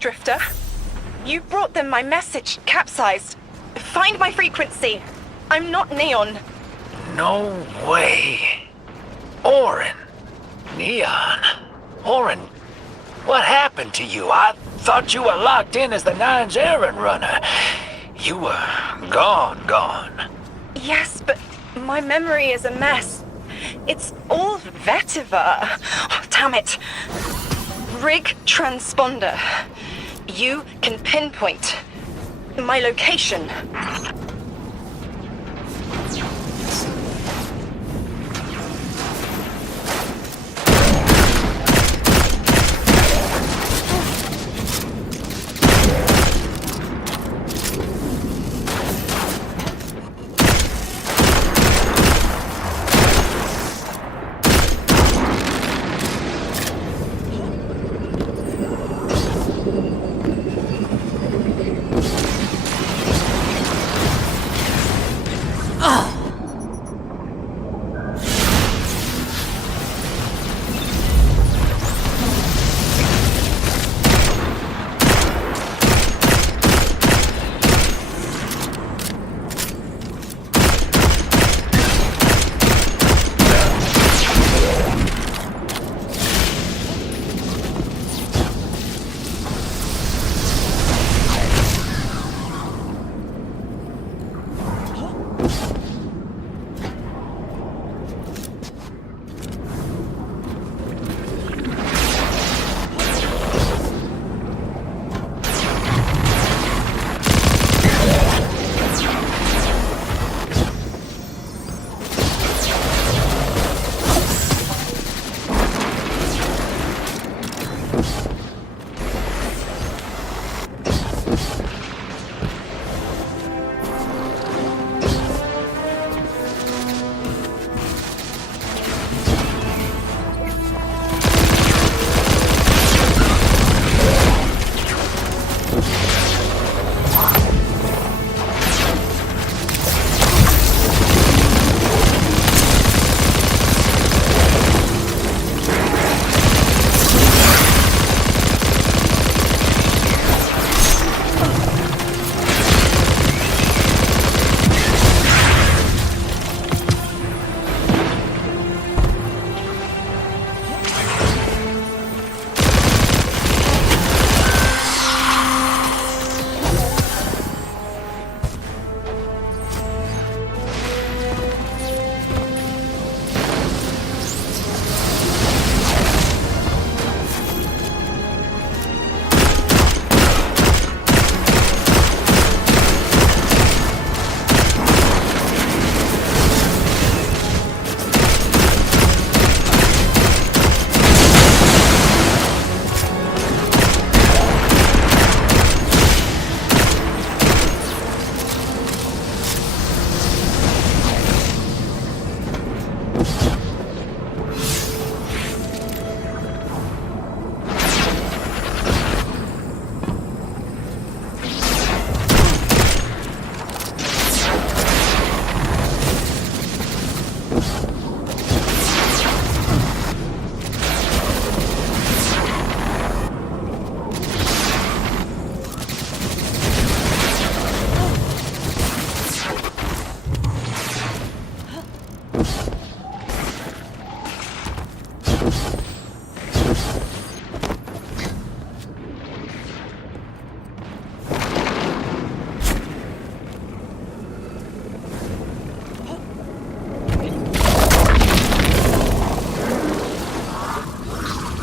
Drifter, you brought them my message, capsized. Find my frequency. I'm not Neon. No way. Orin. Neon. Orin, what happened to you? I thought you were locked in as the Nine's errand runner. You were gone. Yes, but my memory is a mess. It's all vetiver. Oh, damn it. Rig transponder. You can pinpoint my location.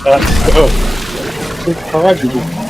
Let's go. It's hard to do.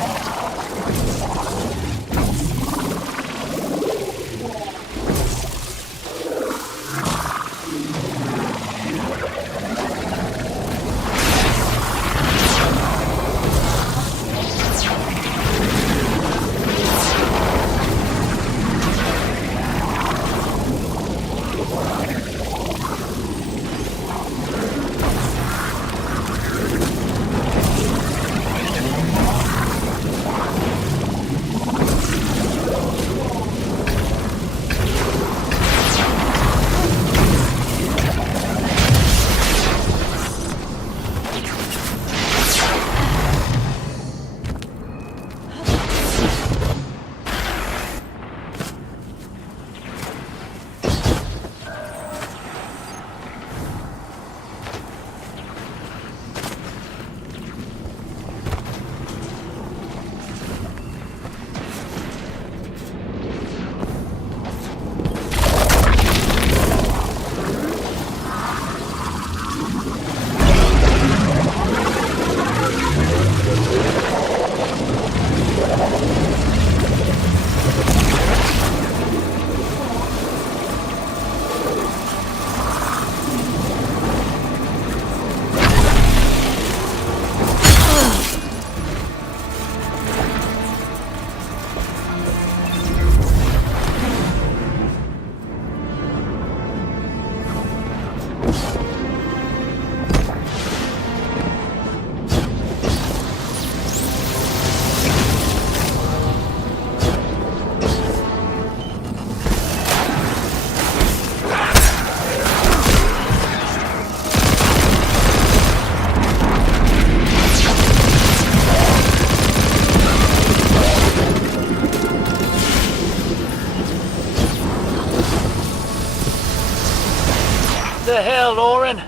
The hell, Orin?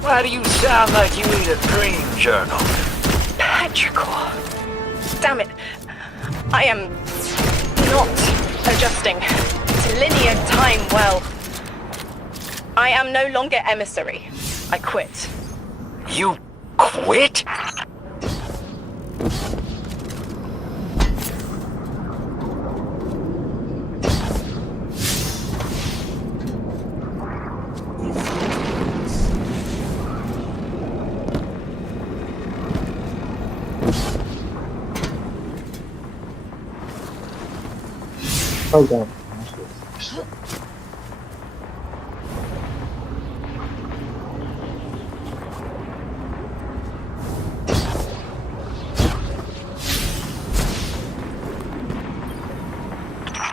Why do you sound like you need a dream journal? Petrichor. Damn it. I am not adjusting to linear time well. I am no longer emissary. I quit. You quit? Hold on.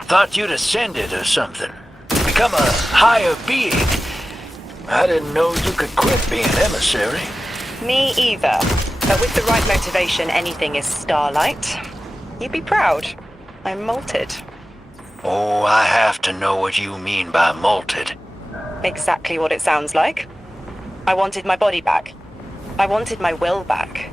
Thought you'd ascended or something. Become a higher being. I didn't know you could quit being emissary. Me either. But with the right motivation, anything is starlight. You'd be proud. I'm molted. Oh, I have to know what you mean by molted. Exactly what it sounds like. I wanted my body back. I wanted my will back.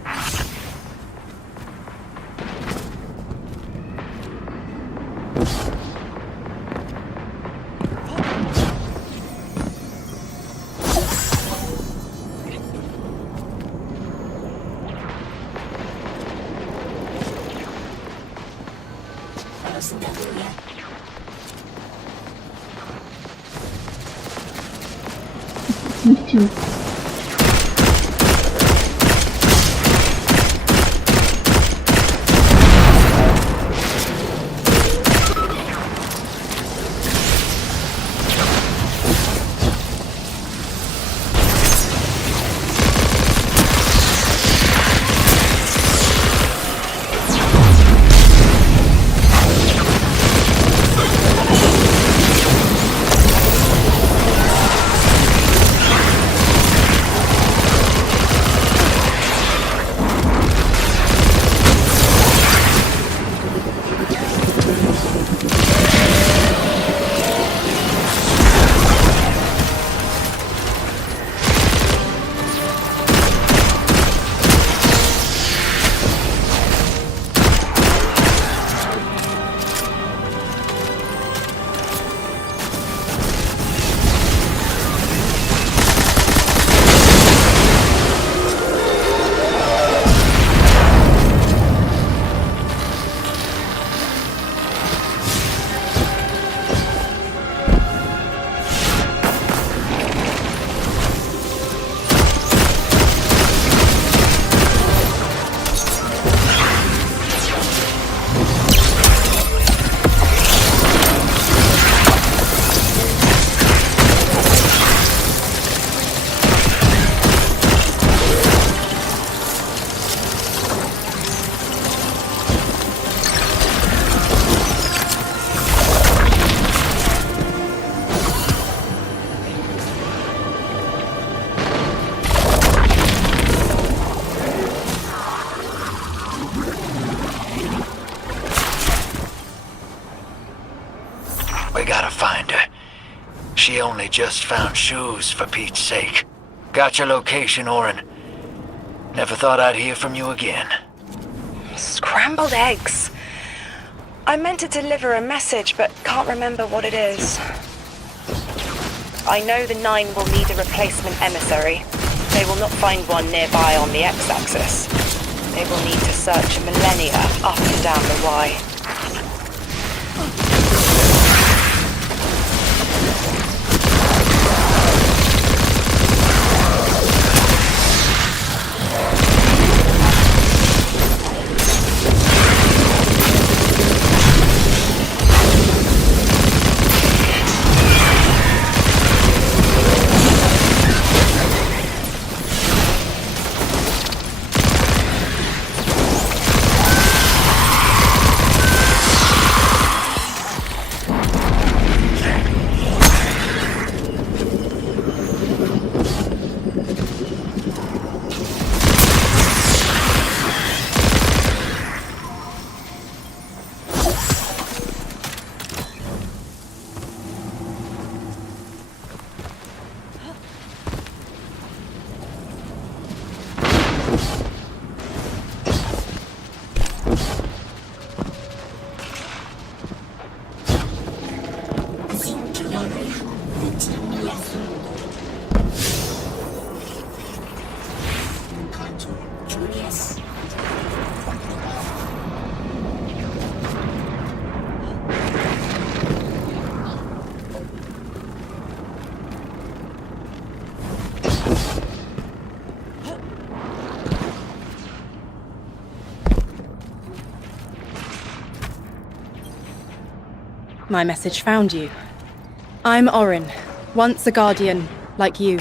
she only just found shoes, for Pete's sake. Got your location, Orin. Never thought I'd hear from you again. Scrambled eggs. I meant to deliver a message, but can't remember what it is. I know the Nine will need a replacement emissary. They will not find one nearby on the X-axis. They will need to search millennia up and down the Y. My message found you. I'm Orin, once a Guardian, like you.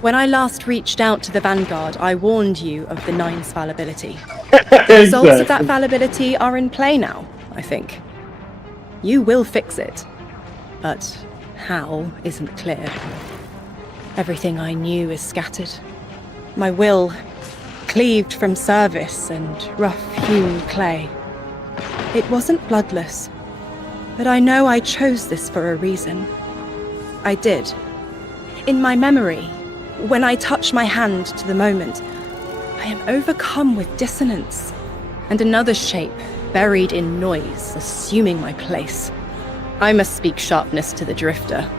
When I last reached out to the Vanguard, I warned you of the Nine's fallibility. The results of that fallibility are in play now, I think. You will fix it, but how isn't clear. Everything I knew is scattered. My will cleaved from service and rough-hewn clay. It wasn't bloodless. But I know I chose this for a reason. I did. In my memory, when I touch my hand to the moment, I am overcome with dissonance, and another shape, buried in noise, assuming my place. I must speak sharpness to the Drifter.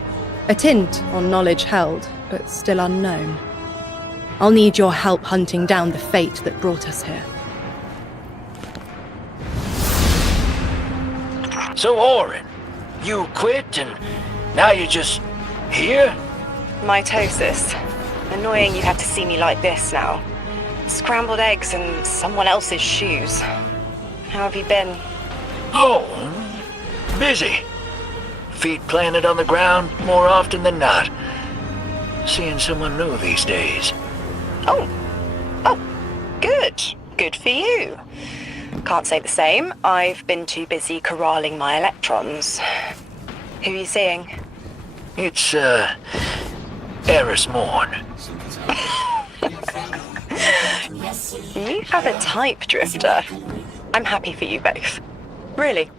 A tint on knowledge held, but still unknown. I'll need your help hunting down the fate that brought us here. So, Orin, you quit and now you're just here? Mitosis. Annoying you have to see me like this now. Scrambled eggs and someone else's shoes. How have you been? Oh, busy. Feet planted on the ground more often than not. Seeing someone new these days. Oh, good. Good for you. Can't say the same. I've been too busy corralling my electrons. Who are you seeing? It's, Eris Morn. You have a type, Drifter. I'm happy for you both. Really.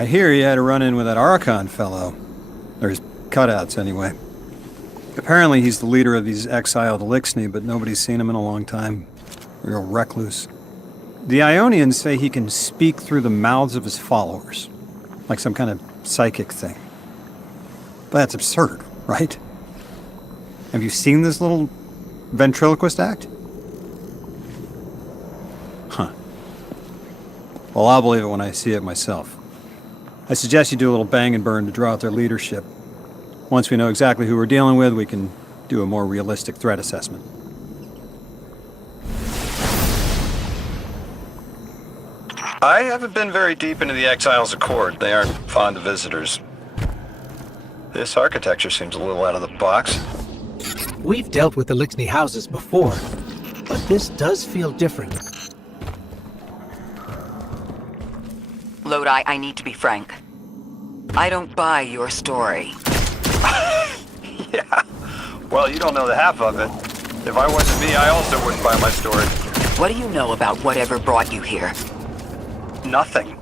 I hear you had a run-in with that Archon fellow. Or his cutouts, anyway. Apparently he's the leader of these exiled Eliksni, but nobody's seen him in a long time. Real recluse. The Ionians say he can speak through the mouths of his followers. Like some kind of psychic thing. But that's absurd, right? Have you seen this little ventriloquist act? Huh. Well, I'll believe it when I see it myself. I suggest you do a little bang and burn to draw out their leadership. Once we know exactly who we're dealing with, we can do a more realistic threat assessment. I haven't been very deep into the Exiles Accord. They aren't fond of visitors. This architecture seems a little out of the box. We've dealt with Eliksni houses before, but this does feel different. Lodi, I need to be frank. I don't buy your story. Yeah. Well, you don't know the half of it. If I wasn't me, I also wouldn't buy my story. What do you know about whatever brought you here? Nothing.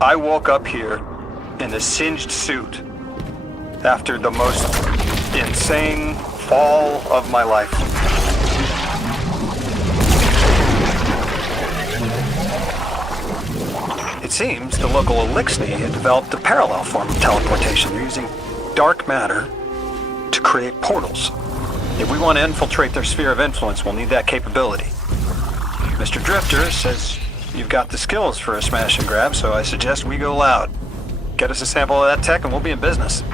I woke up here in a singed suit after the most insane fall of my life. It seems the local Eliksni had developed a parallel form of teleportation. They're using dark matter to create portals. If we want to infiltrate their sphere of influence, we'll need that capability. Mr. Drifter says you've got the skills for a smash and grab, so I suggest we go loud. Get us a sample of that tech and we'll be in business.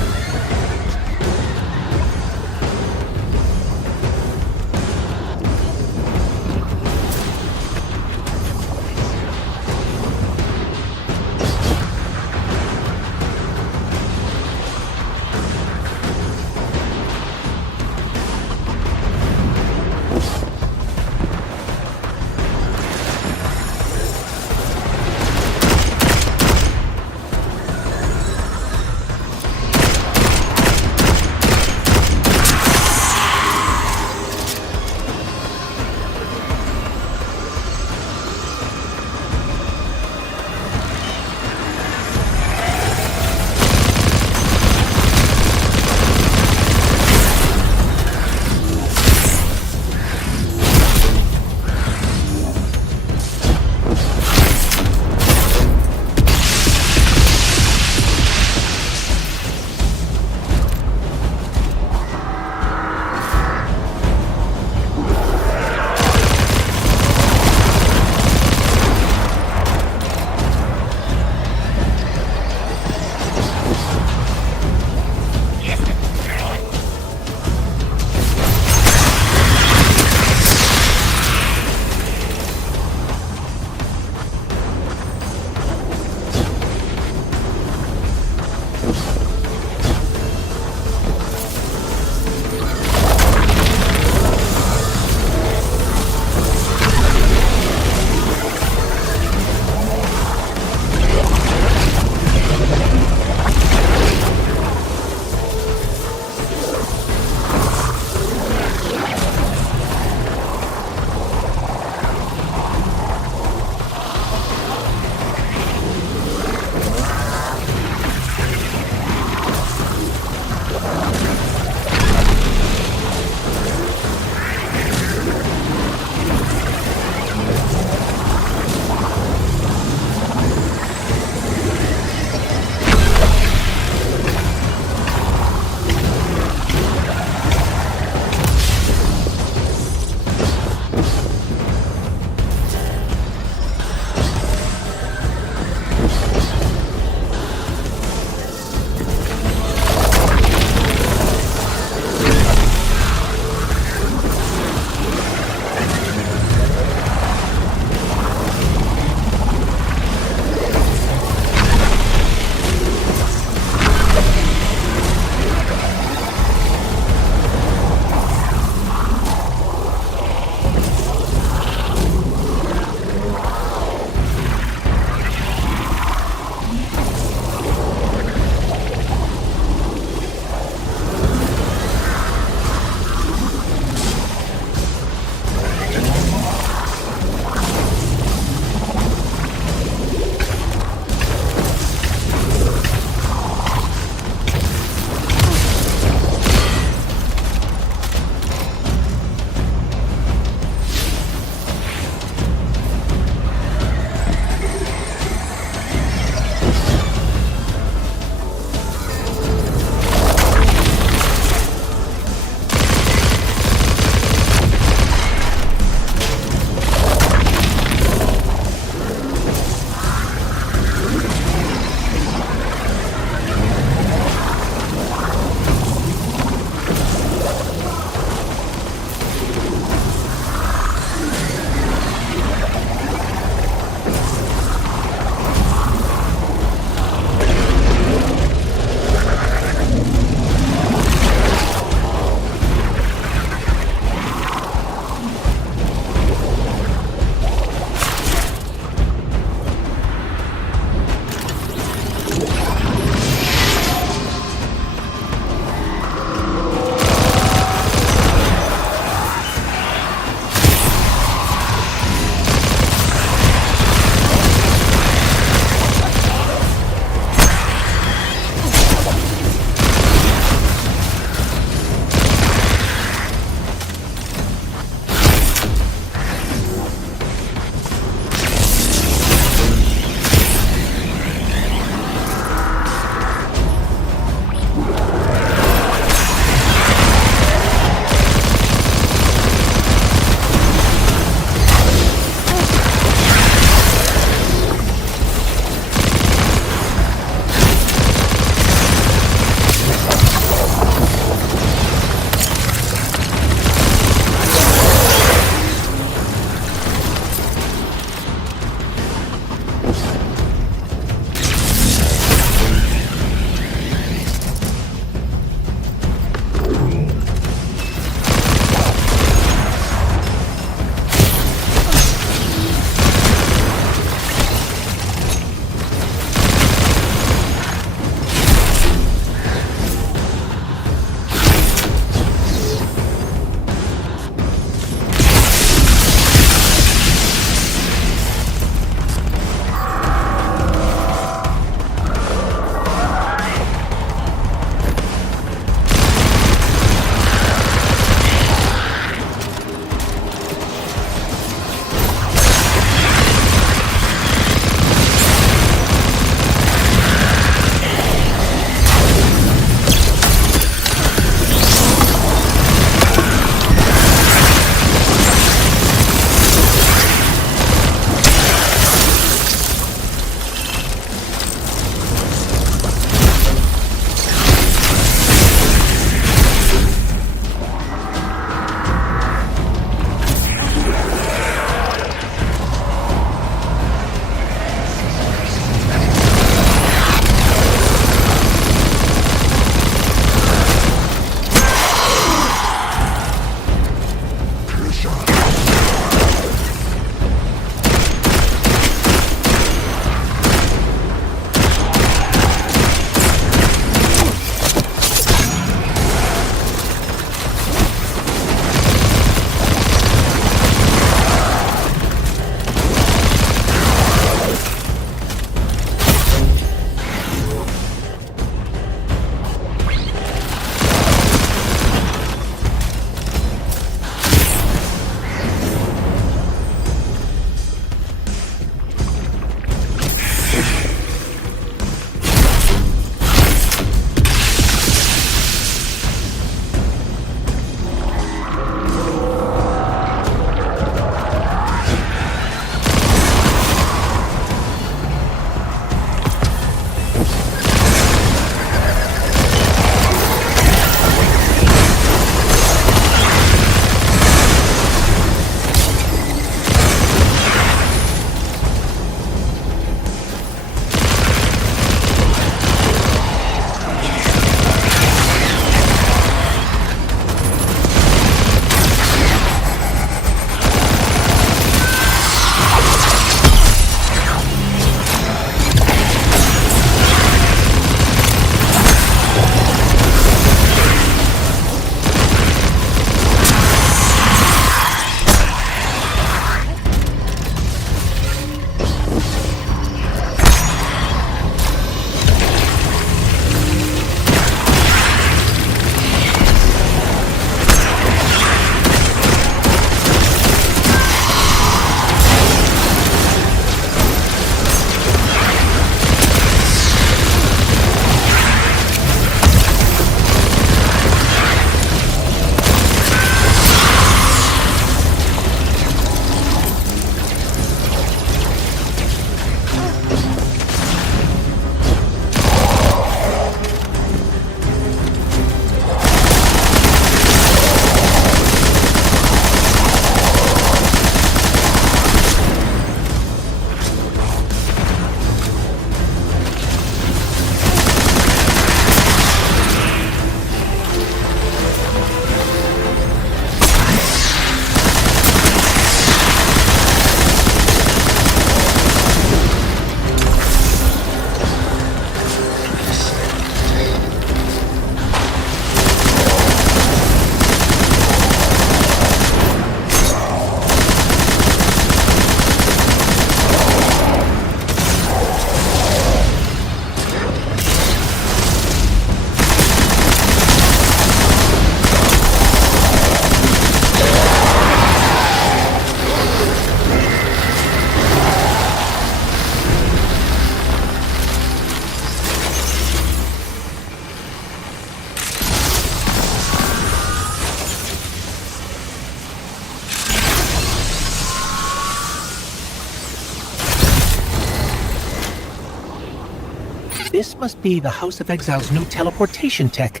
This must be the House of Exile's new teleportation tech.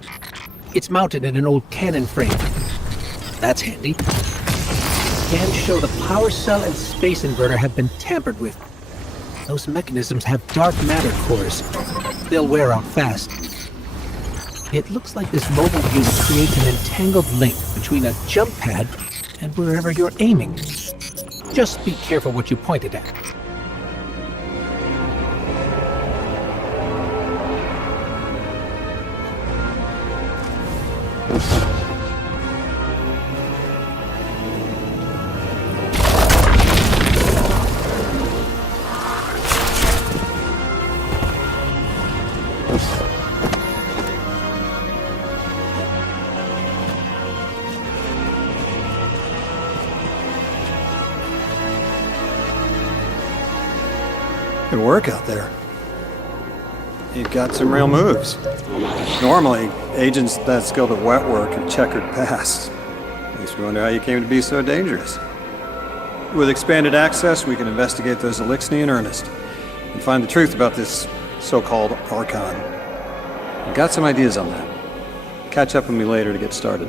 It's mounted in an old cannon frame. That's handy. Scans show the power cell and space inverter have been tampered with. Those mechanisms have dark matter cores. They'll wear out fast. It looks like this mobile unit creates an entangled link between a jump pad and wherever you're aiming. Just be careful what you pointed at. Good work out there. You've got some real moves. Normally, agents that skilled at wet work have checkered past. Makes me wonder how you came to be so dangerous. With expanded access, we can investigate those Elixni in earnest and find the truth about this so-called Archon. I've got some ideas on that. Catch up with me later to get started.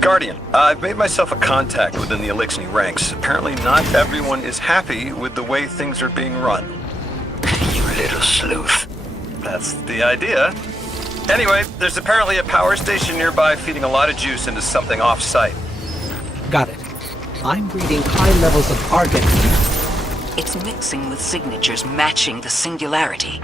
Guardian, I've made myself a contact within the Elixni ranks. Apparently not everyone is happy with the way things are being run. You little sleuth. That's the idea. Anyway, there's apparently a power station nearby feeding a lot of juice into something off-site. Got it. I'm reading high levels of argon. It's mixing with signatures matching the singularity.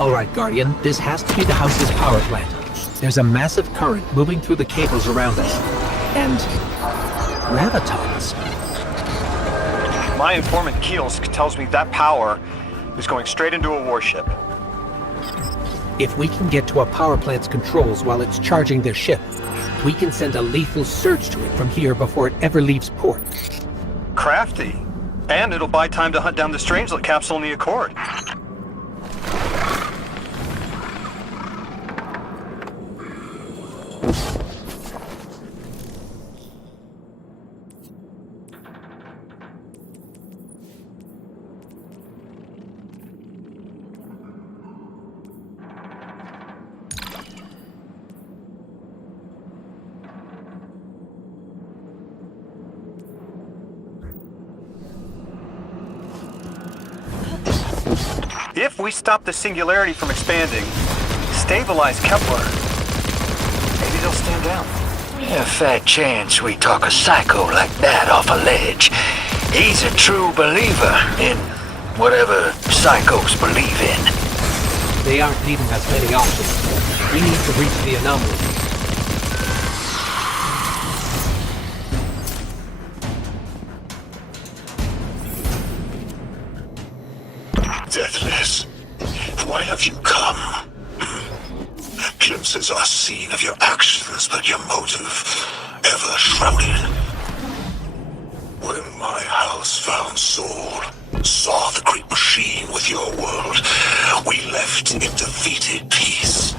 Alright, Guardian, this has to be the house's power plant. There's a massive current moving through the cables around us. And gravitons. My informant Keels tells me that power is going straight into a warship. If we can get to a power plant's controls while it's charging their ship, we can send a lethal surge to it from here before it ever leaves port. Crafty. And it'll buy time to hunt down the Strangelet capsule in the Accord. If we stop the singularity from expanding, stabilize Kepler, maybe they'll stand down. A fat chance we talk a psycho like that off a ledge. He's a true believer in whatever psychos believe in. They aren't leaving us many options. We need to reach the anomaly. Deathless, why have you come? Glimpses are seen of your actions, but your motive ever shrouded. When my house found Saul, saw the great machine with your world, we left in defeated peace.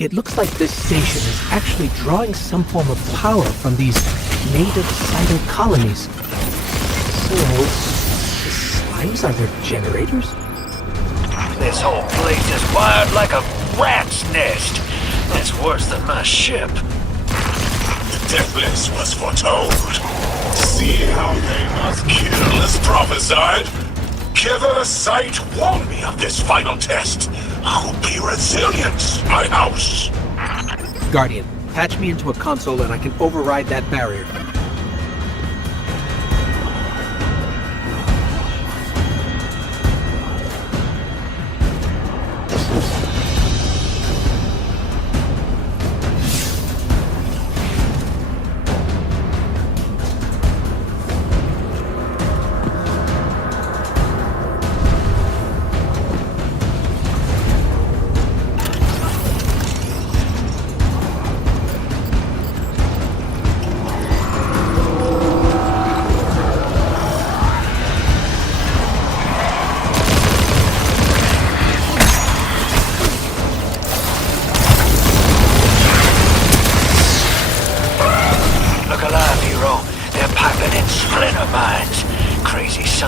It looks like this station is actually drawing some form of power from these native Sidle colonies. So, the slimes are their generators? This whole place is wired like a rat's nest. It's worse than my ship. The Deathless was foretold. See how they must kill as prophesied. Kither Sight warned me of this final test. I'll be resilient, my house. Guardian, patch me into a console and I can override that barrier.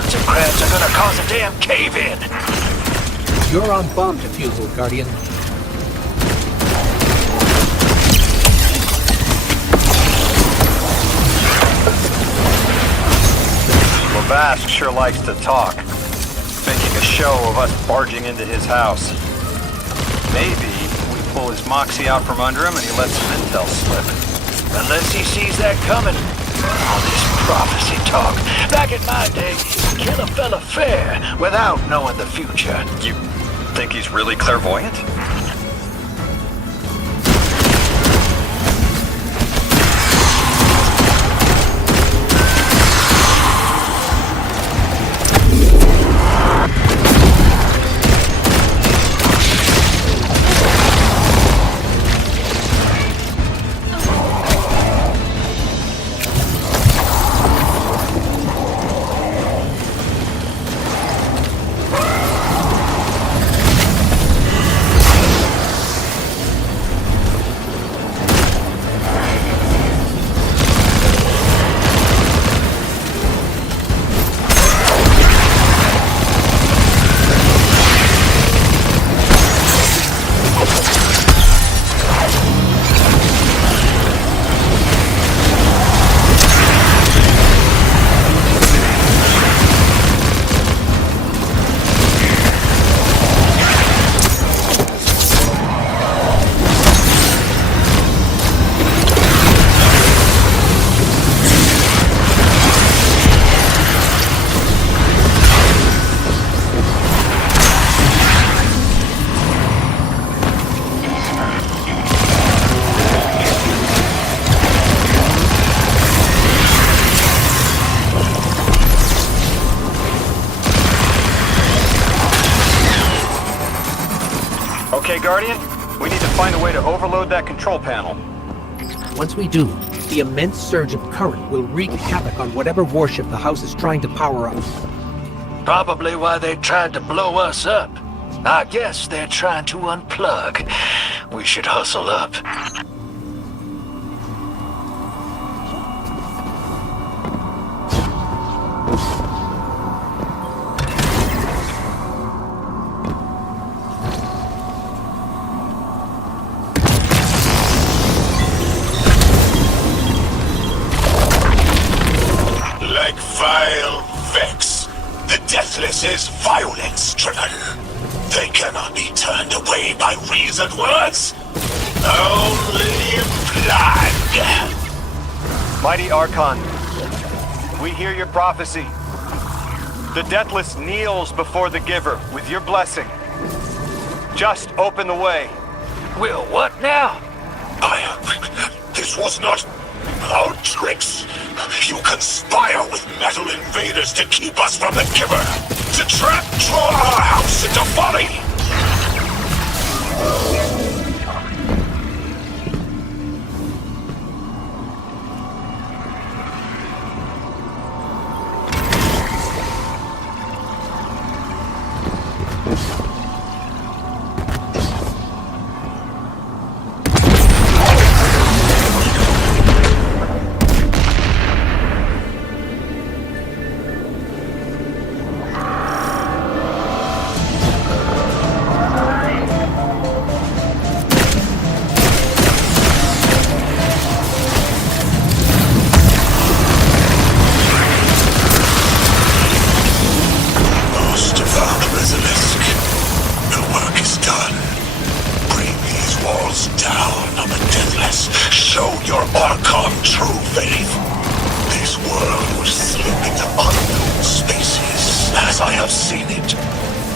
sons of crabs are gonna cause a damn cave-in! You're on bomb defusal, Guardian. Lavask sure likes to talk, making a show of us barging into his house. Maybe we pull his moxie out from under him and he lets some intel slip. Unless he sees that coming. All this prophecy talk. Back in my day, you'd kill a fella fair without knowing the future. You think he's really clairvoyant? Okay, Guardian, we need to find a way to overload that control panel. Once we do, the immense surge of current will wreak havoc on whatever warship the house is trying to power up. Probably why they tried to blow us up. I guess they're trying to unplug. We should hustle up. Like vile Vex, the Deathless is violence-driven. They cannot be turned away by reasoned words, only blood. Mighty Archon, we hear your prophecy. The Deathless kneels before the Giver with your blessing. Just open the way. Will what now? This was not our tricks. You conspire with metal invaders to keep us from the Giver, to trap our house into folly.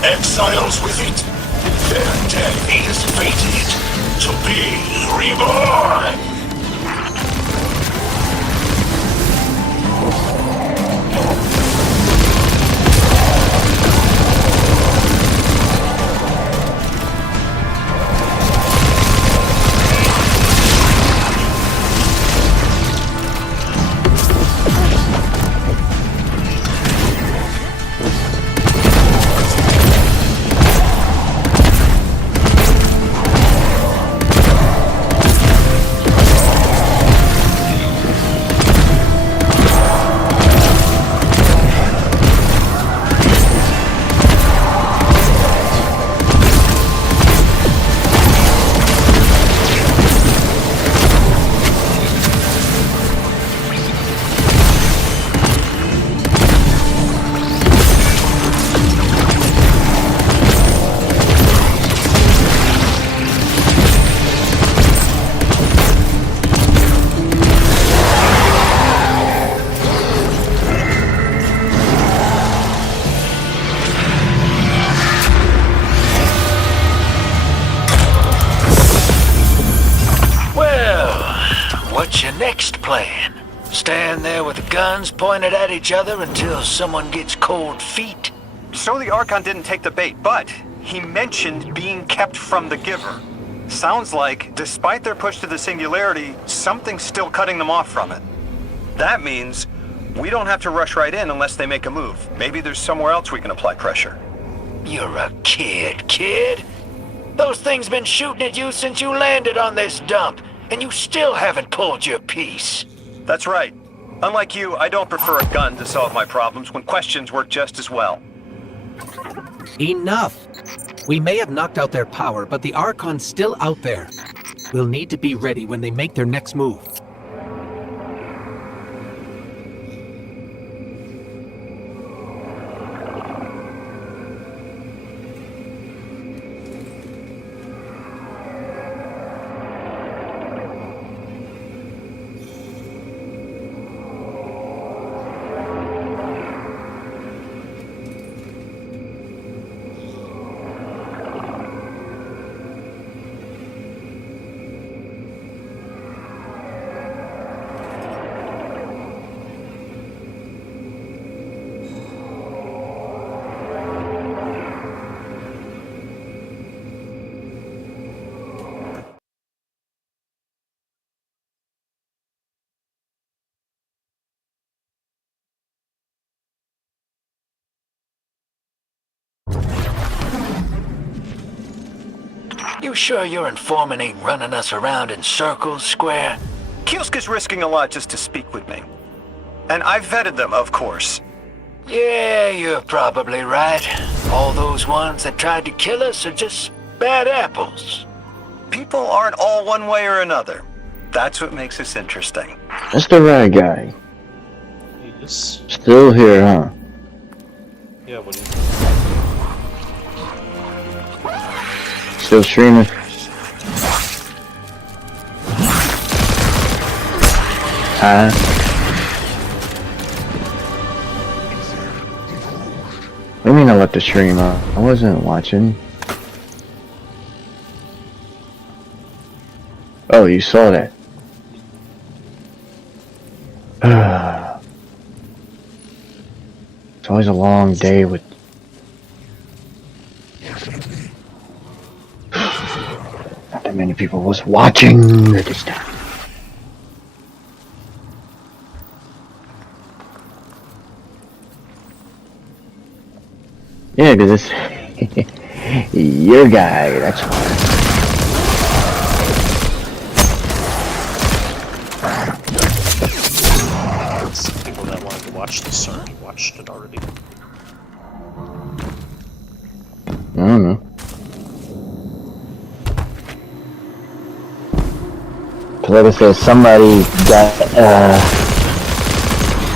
Exiles with it, their death is fated to be reborn. What's your next plan? Stand there with the guns pointed at each other until someone gets cold feet? So the Archon didn't take the bait, but he mentioned being kept from the Giver. Sounds like, despite their push to the Singularity, something's still cutting them off from it. That means we don't have to rush right in unless they make a move. Maybe there's somewhere else we can apply pressure. You're a kid. Those things been shooting at you since you landed on this dump, and you still haven't pulled your piece. That's right. Unlike you, I don't prefer a gun to solve my problems when questions work just as well. Enough! We may have knocked out their power, but the Archon's still out there. We'll need to be ready when they make their next move. You sure your informant ain't running us around in circles, Square? Kiosk is risking a lot just to speak with me. And I've vetted them, of course. Yeah, you're probably right. All those ones that tried to kill us are just bad apples. People aren't all one way or another. That's what makes this interesting. That's the right guy. He is. Still here, huh? Yeah, what do you Still streaming. Huh? What do you mean I left the stream up? I wasn't watching. Oh, you saw that. It's always a long day with... Not that many people was watching at this time. Yeah, because it's your guy, that's why. Some people that wanted to watch the CERN watched it already. I don't know. Cause like I said, somebody got,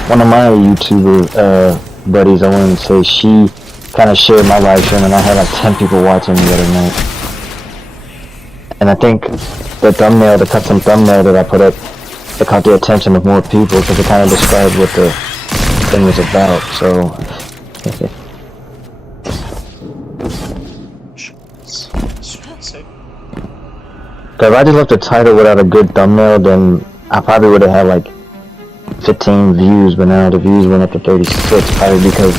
one of my YouTuber, buddies, I wanted to say, she kind of shared my live stream and I had like 10 people watching the other night. And I think the thumbnail, the custom thumbnail that I put up, it caught the attention of more people because it kind of described what the thing was about, so... Cause if I just left the title without a good thumbnail, then I probably would have had like 15 views, but now the views went up to 36, probably because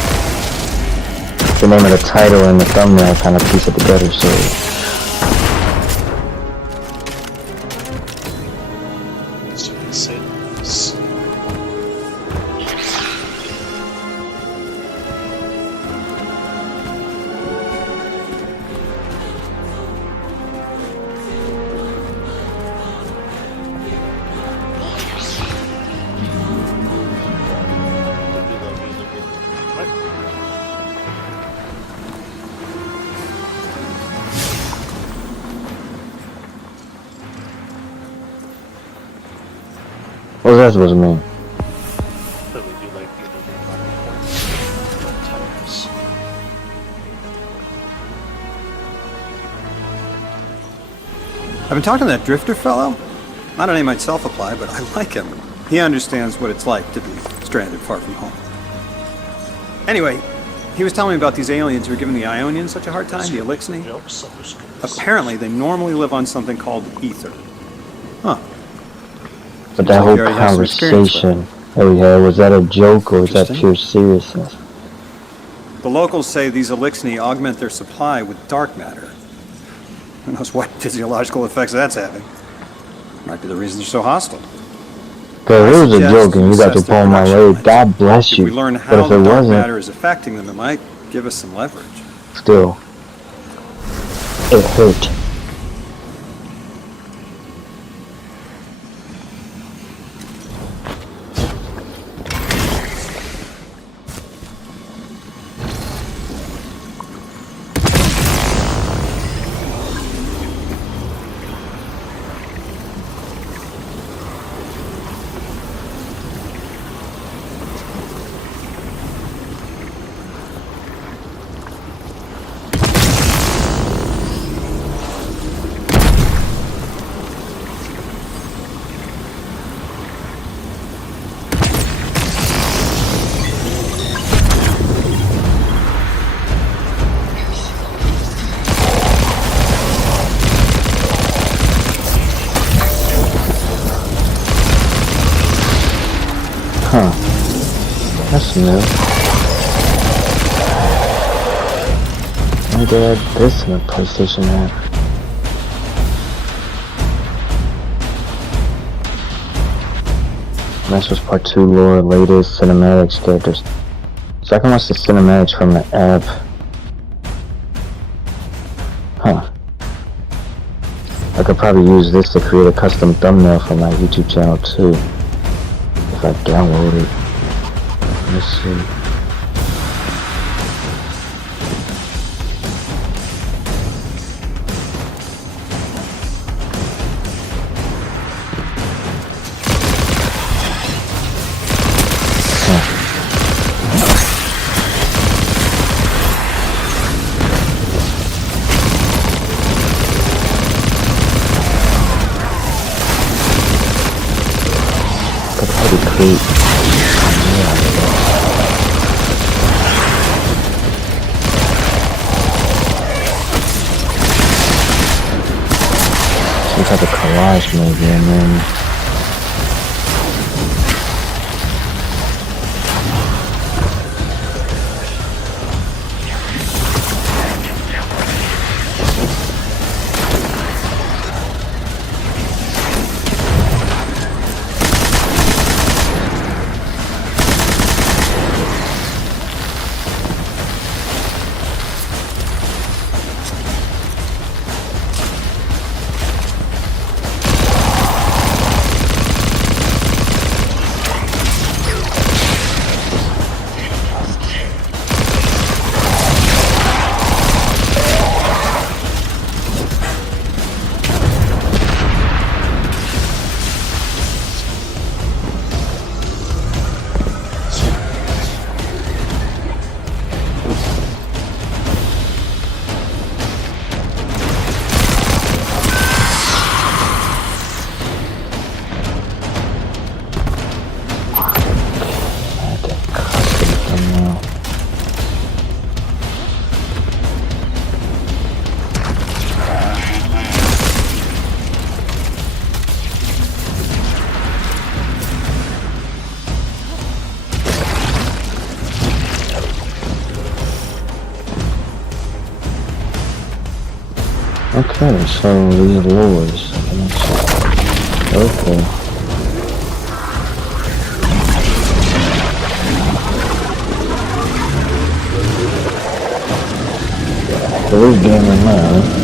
the name of the title and the thumbnail kind of piece it together, so... What's that supposed to mean? I've been talking to that Drifter fellow. Not a name I'd self-apply, but I like him. He understands what it's like to be stranded far from home. Anyway, he was telling me about these aliens who are giving the Ionians such a hard time, the Elixni. Apparently, they normally live on something called ether. Huh. But that like whole you already have some experience with conversation that we had, was that a joke or was that Interesting. pure seriousness? The locals say these Elixni augment their supply with dark matter. Who knows what physiological effects that's having? Might be the reason they're so hostile. Cause it was a suggest joke and you got to assess their pull my production leg. God bless If you. we learn But how if the it dark wasn't, matter is affecting them, it might give us some leverage. still, it hurt. Huh. That's new. Why did I add this in the PlayStation app? This was part 2 lore, latest cinematics characters. So I can watch the cinematics from the app. Huh. I could probably use this to create a custom thumbnail for my YouTube channel too. If I download it. Let's see. Could probably create. Some type of collage maybe, and then okay, so these lures. Okay. So this game is now.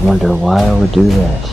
Wonder why I would do that.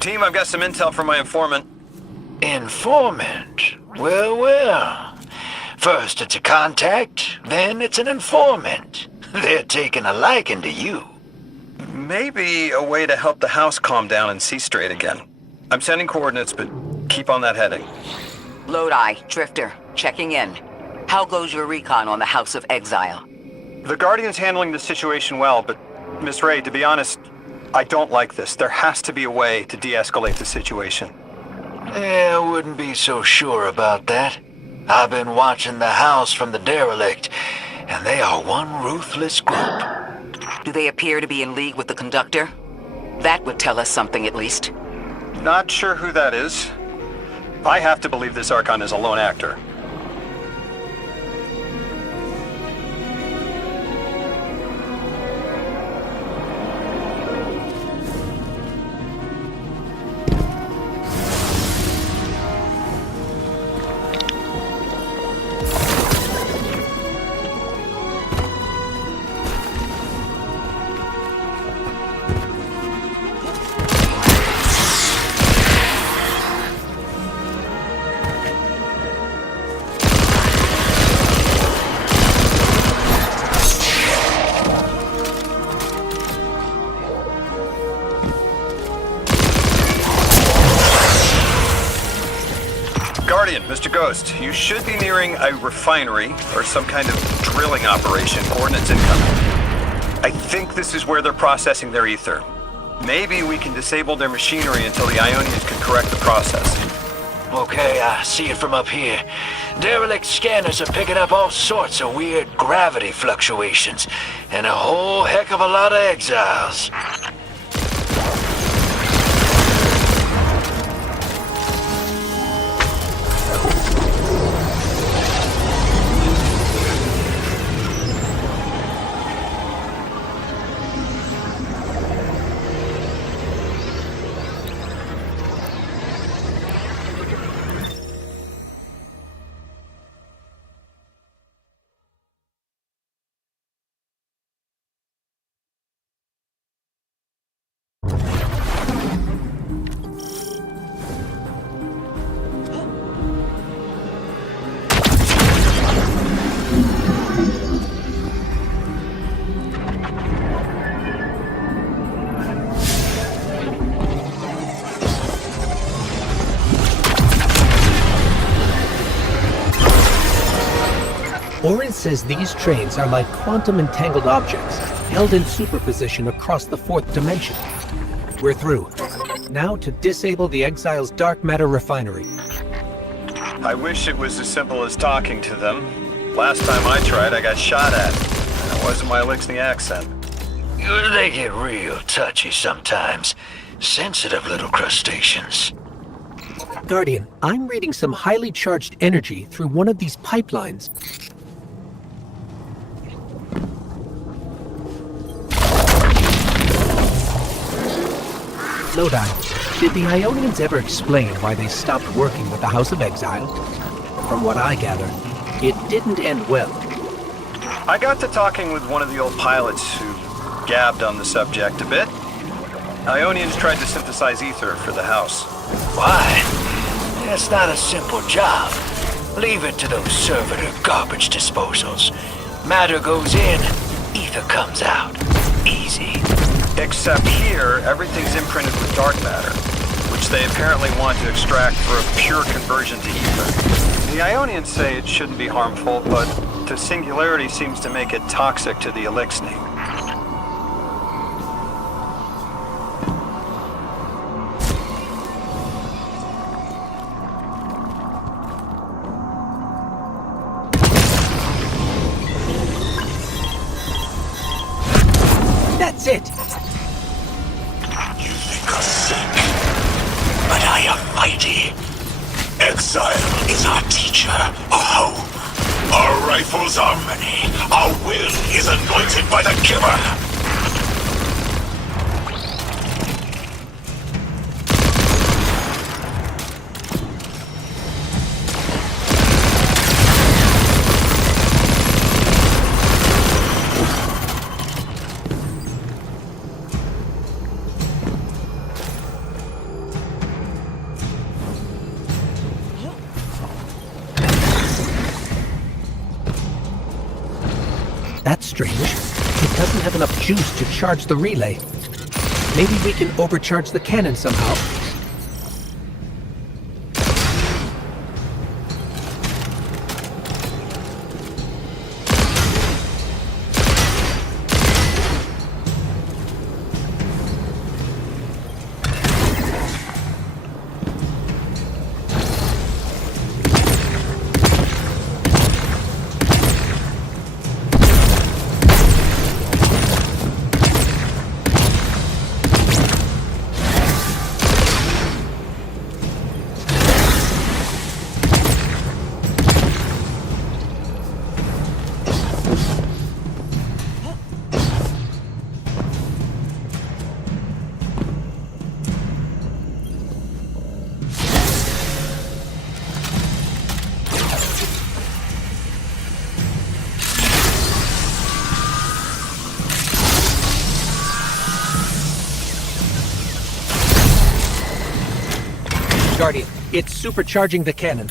Team, I've got some intel from my informant. Informant? Well, well. First it's a contact, then it's an informant. They're taking a liking to you. Maybe a way to help the house calm down and see straight again. I'm sending coordinates, but keep on that heading. Lodi, Drifter, checking in. How goes your recon on the House of Exile? The Guardian's handling the situation well, but Miss Ray, to be honest, I don't like this. There has to be a way to de-escalate the situation. I wouldn't be so sure about that. I've been watching the house from the derelict, and they are one ruthless group. Do they appear to be in league with the Conductor? That would tell us something at least. Not sure who that is. I have to believe this Archon is a lone actor. Guardian, Mr. Ghost, you should be nearing a refinery or some kind of drilling operation. Coordinates incoming. I think this is where they're processing their ether. Maybe we can disable their machinery until the Ionians can correct the process. Okay, I see it from up here. Derelict scanners are picking up all sorts of weird gravity fluctuations, and a whole heck of a lot of exiles. Orin says these trains are like quantum-entangled objects, held in superposition across the fourth dimension. We're through. Now to disable the Exile's dark matter refinery. I wish it was as simple as talking to them. Last time I tried, I got shot at. That wasn't my Elixni accent. They get real touchy sometimes. Sensitive little crustaceans. Guardian, I'm reading some highly charged energy through one of these pipelines. Lodi, did the Ionians ever explain why they stopped working with the House of Exile? From what I gather, it didn't end well. I got to talking with one of the old pilots who gabbed on the subject a bit. Ionians tried to synthesize ether for the house. Why? That's not a simple job. Leave it to those servitor garbage disposals. Matter goes in, ether comes out. Easy. Except here, everything's imprinted with dark matter, which they apparently want to extract for a pure conversion to ether. The Ionians say it shouldn't be harmful, but the singularity seems to make it toxic to the Elixni. That's it! You think us sick, but I am mighty. Exile is our teacher, our home. Our rifles are many. Our will is anointed by the giver. strange. It doesn't have enough juice to charge the relay. Maybe we can overcharge the cannon somehow. Guardian, it's supercharging the cannon.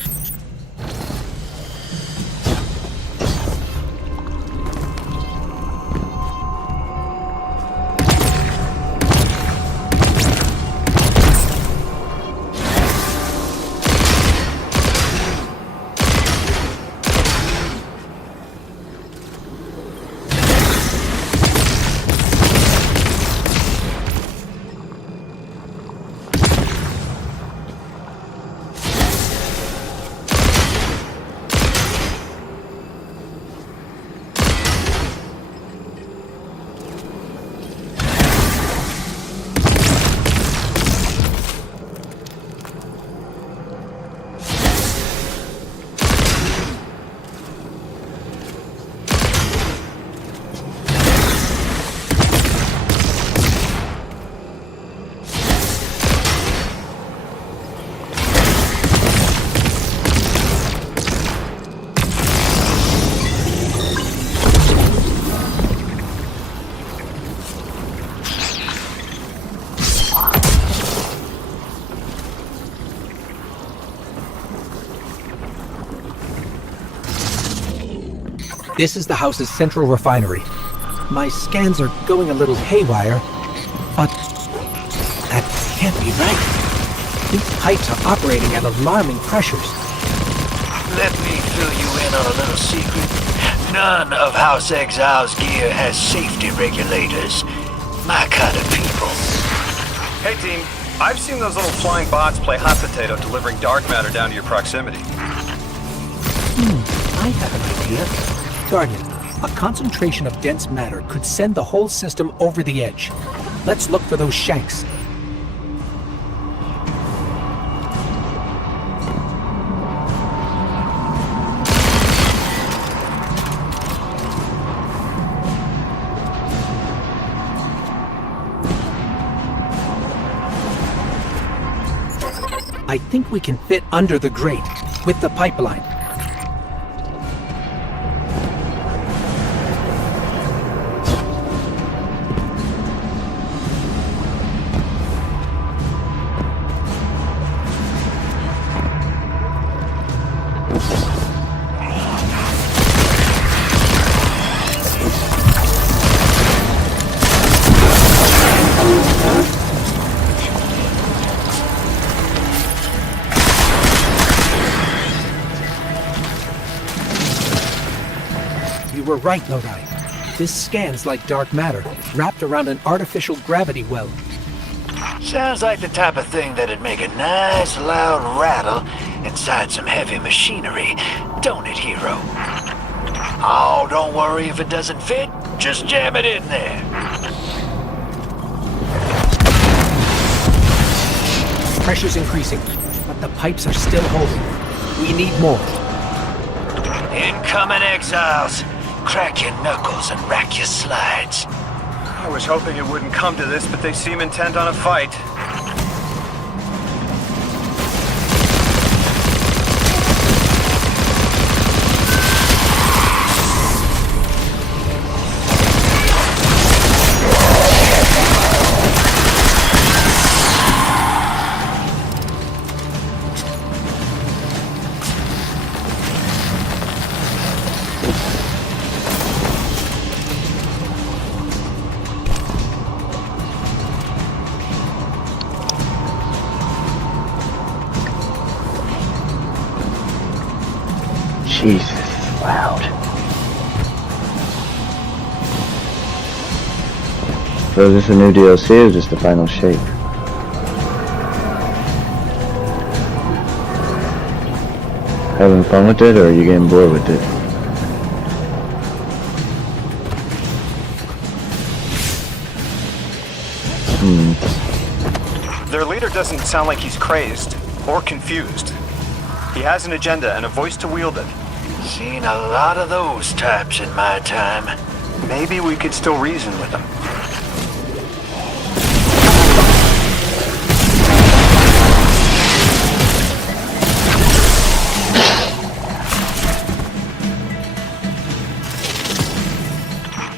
This is the house's central refinery. My scans are going a little haywire, but that can't be right. These pipes are operating at alarming pressures. Let me fill you in on a little secret. None of House Exile's gear has safety regulators. My kind of people. Hey team, I've seen those little flying bots play hot potato delivering dark matter down to your proximity. I have an idea. Guardian, a concentration of dense matter could send the whole system over the edge. Let's look for those shanks. I think we can fit under the grate with the pipeline. You were right, Lodi. This scans like dark matter, wrapped around an artificial gravity well. Sounds like the type of thing that'd make a nice loud rattle inside some heavy machinery, don't it, hero? Oh, don't worry if it doesn't fit. Just jam it in there. Pressure's increasing, but the pipes are still holding. We need more. Incoming exiles. Crack your knuckles and rack your slides. I was hoping it wouldn't come to this, but they seem intent on a fight. Jesus, loud. So is this a new DLC or just the final shape? Having fun with it, or are you getting bored with it? Their leader doesn't sound like he's crazed or confused. He has an agenda and a voice to wield it. Seen a lot of those types in my time. Maybe we could still reason with him.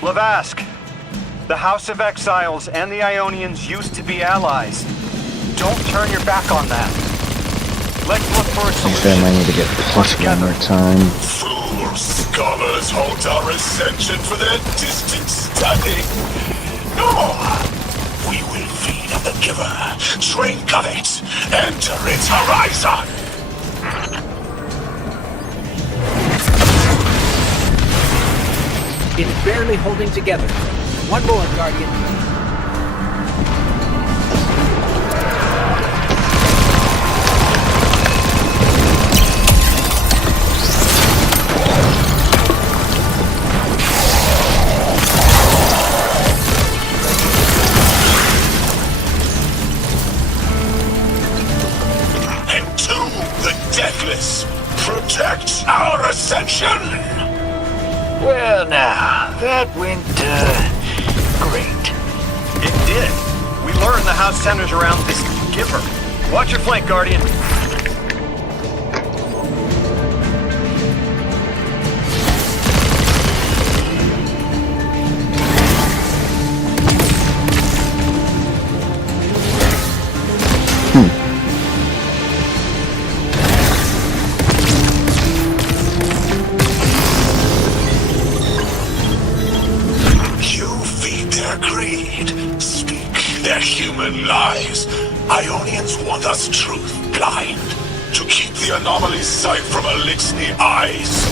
Lavask, the House of Exiles and the Ionians used to be allies. Don't turn your back on that. Let's look for a I solution. might need to get plus one more time. Fools, scholars hold our ascension for their distant study. No! We will feed on the giver, drink of it, enter its horizon! It's barely holding together. One more, Guardian. Entomb the deathless! Protect our ascension! Well now, that went, great. It did. We learned the house centers around this giver. Watch your flank, Guardian. Human lies. Ionians want us truth blind. To keep the anomaly's sight from Elixni eyes.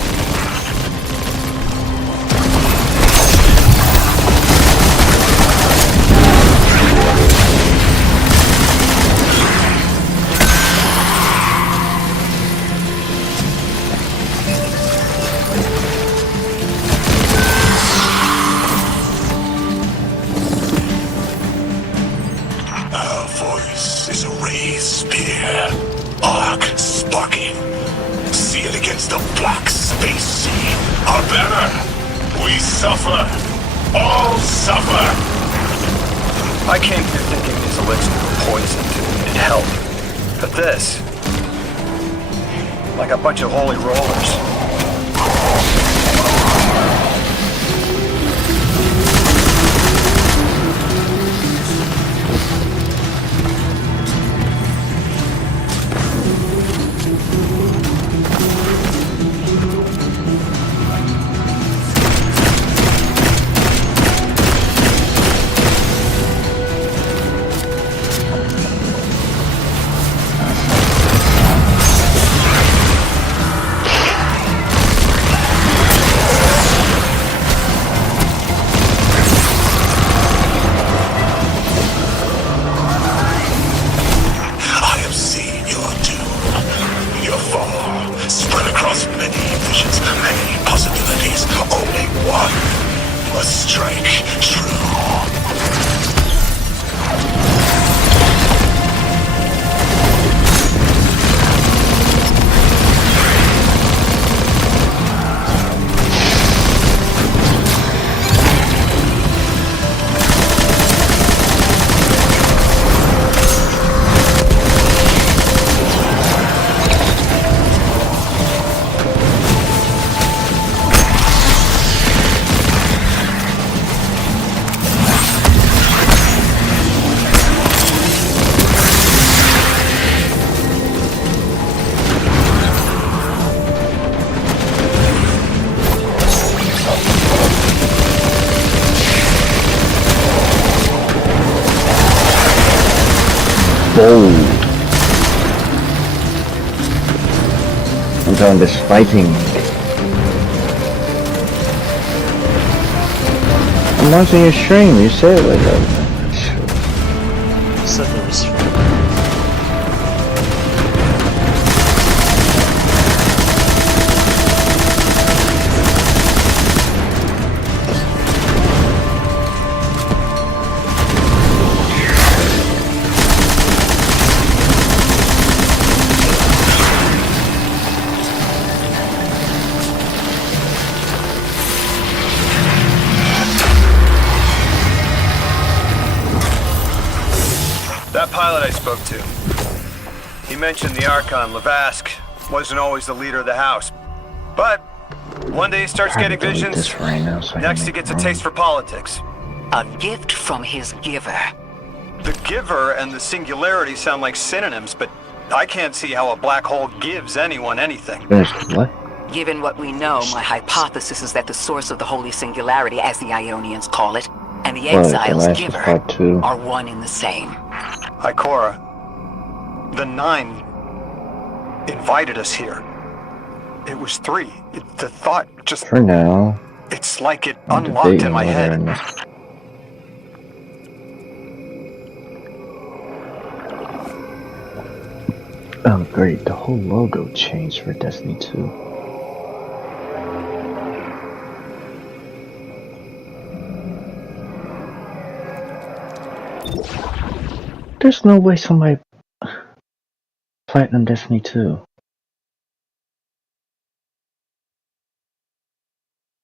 I came here thinking these elixirs were poisoned and needed help. But this... like a bunch of holy rollers. Bold. I'm talking this fighting I'm watching your stream. You said it like that. Said there was. That pilot I spoke to, he mentioned the Archon, Lavask, wasn't always the leader of the house. But one day he starts getting visions, next he gets a taste for politics. A gift from his giver. The giver and the singularity sound like synonyms, but I can't see how a black hole gives anyone anything. What? Given what we know, my hypothesis is that the source of the Holy Singularity, as the Ionians call it, and the Exile's giver are one and the same. Ikora, the Nine invited us here. It was 3. The thought just... For now. It's like it unlocked in my head. Oh great, the whole logo changed for Destiny 2. There's no way somebody Platinum Destiny 2.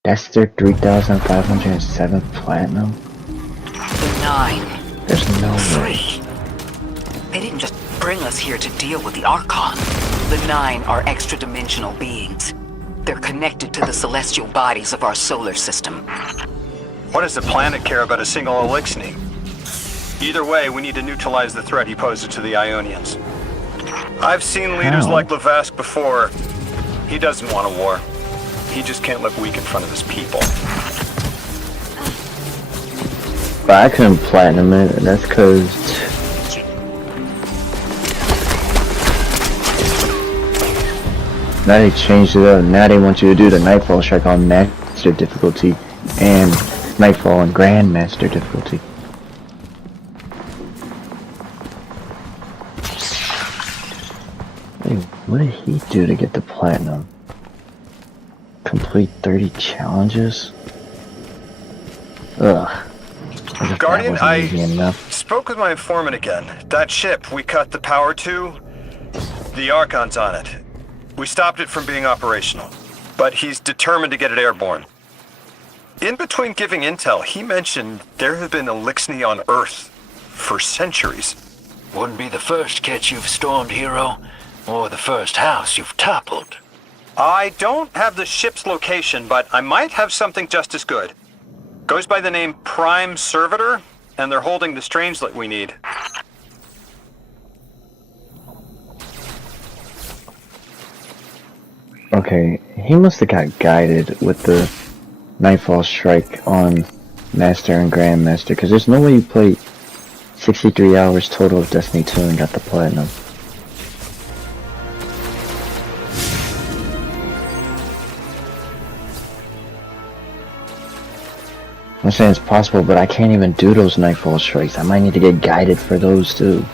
That's their 3,507 Platinum? The 9. There's no way. 3. They didn't just bring us here to deal with the Archon. The 9 are extra-dimensional beings. They're connected to the celestial bodies of our solar system. What does the planet care about a single Elixni? Either way, we need to neutralize the threat he poses to the Ionians. I've seen leaders like Lavask before. He doesn't want a war. He just can't look weak in front of his people. But I couldn't platinum it, and that's cause... Now they changed it up. Now they want you to do the Nightfall Strike on Master difficulty and Nightfall on Grandmaster difficulty. Wait, what did he do to get the platinum? Complete 30 challenges? Ugh. Guardian, I spoke with my informant again. That ship we cut the power to, the Archon's on it. We stopped it from being operational, but he's determined to get it airborne. In between giving intel, he mentioned there have been Elixni on Earth for centuries. Wouldn't be the first catch you've stormed, Hero, or the first house you've toppled. I don't have the ship's location, but I might have something just as good. Goes by the name Prime Servitor, and they're holding the Strangelet we need. Okay, he must have got guided with the Nightfall Strike on Master and Grandmaster, because there's no way you played 63 hours total of Destiny 2 and got the platinum. I'm saying it's possible, but I can't even do those Nightfall Strikes. I might need to get guided for those too.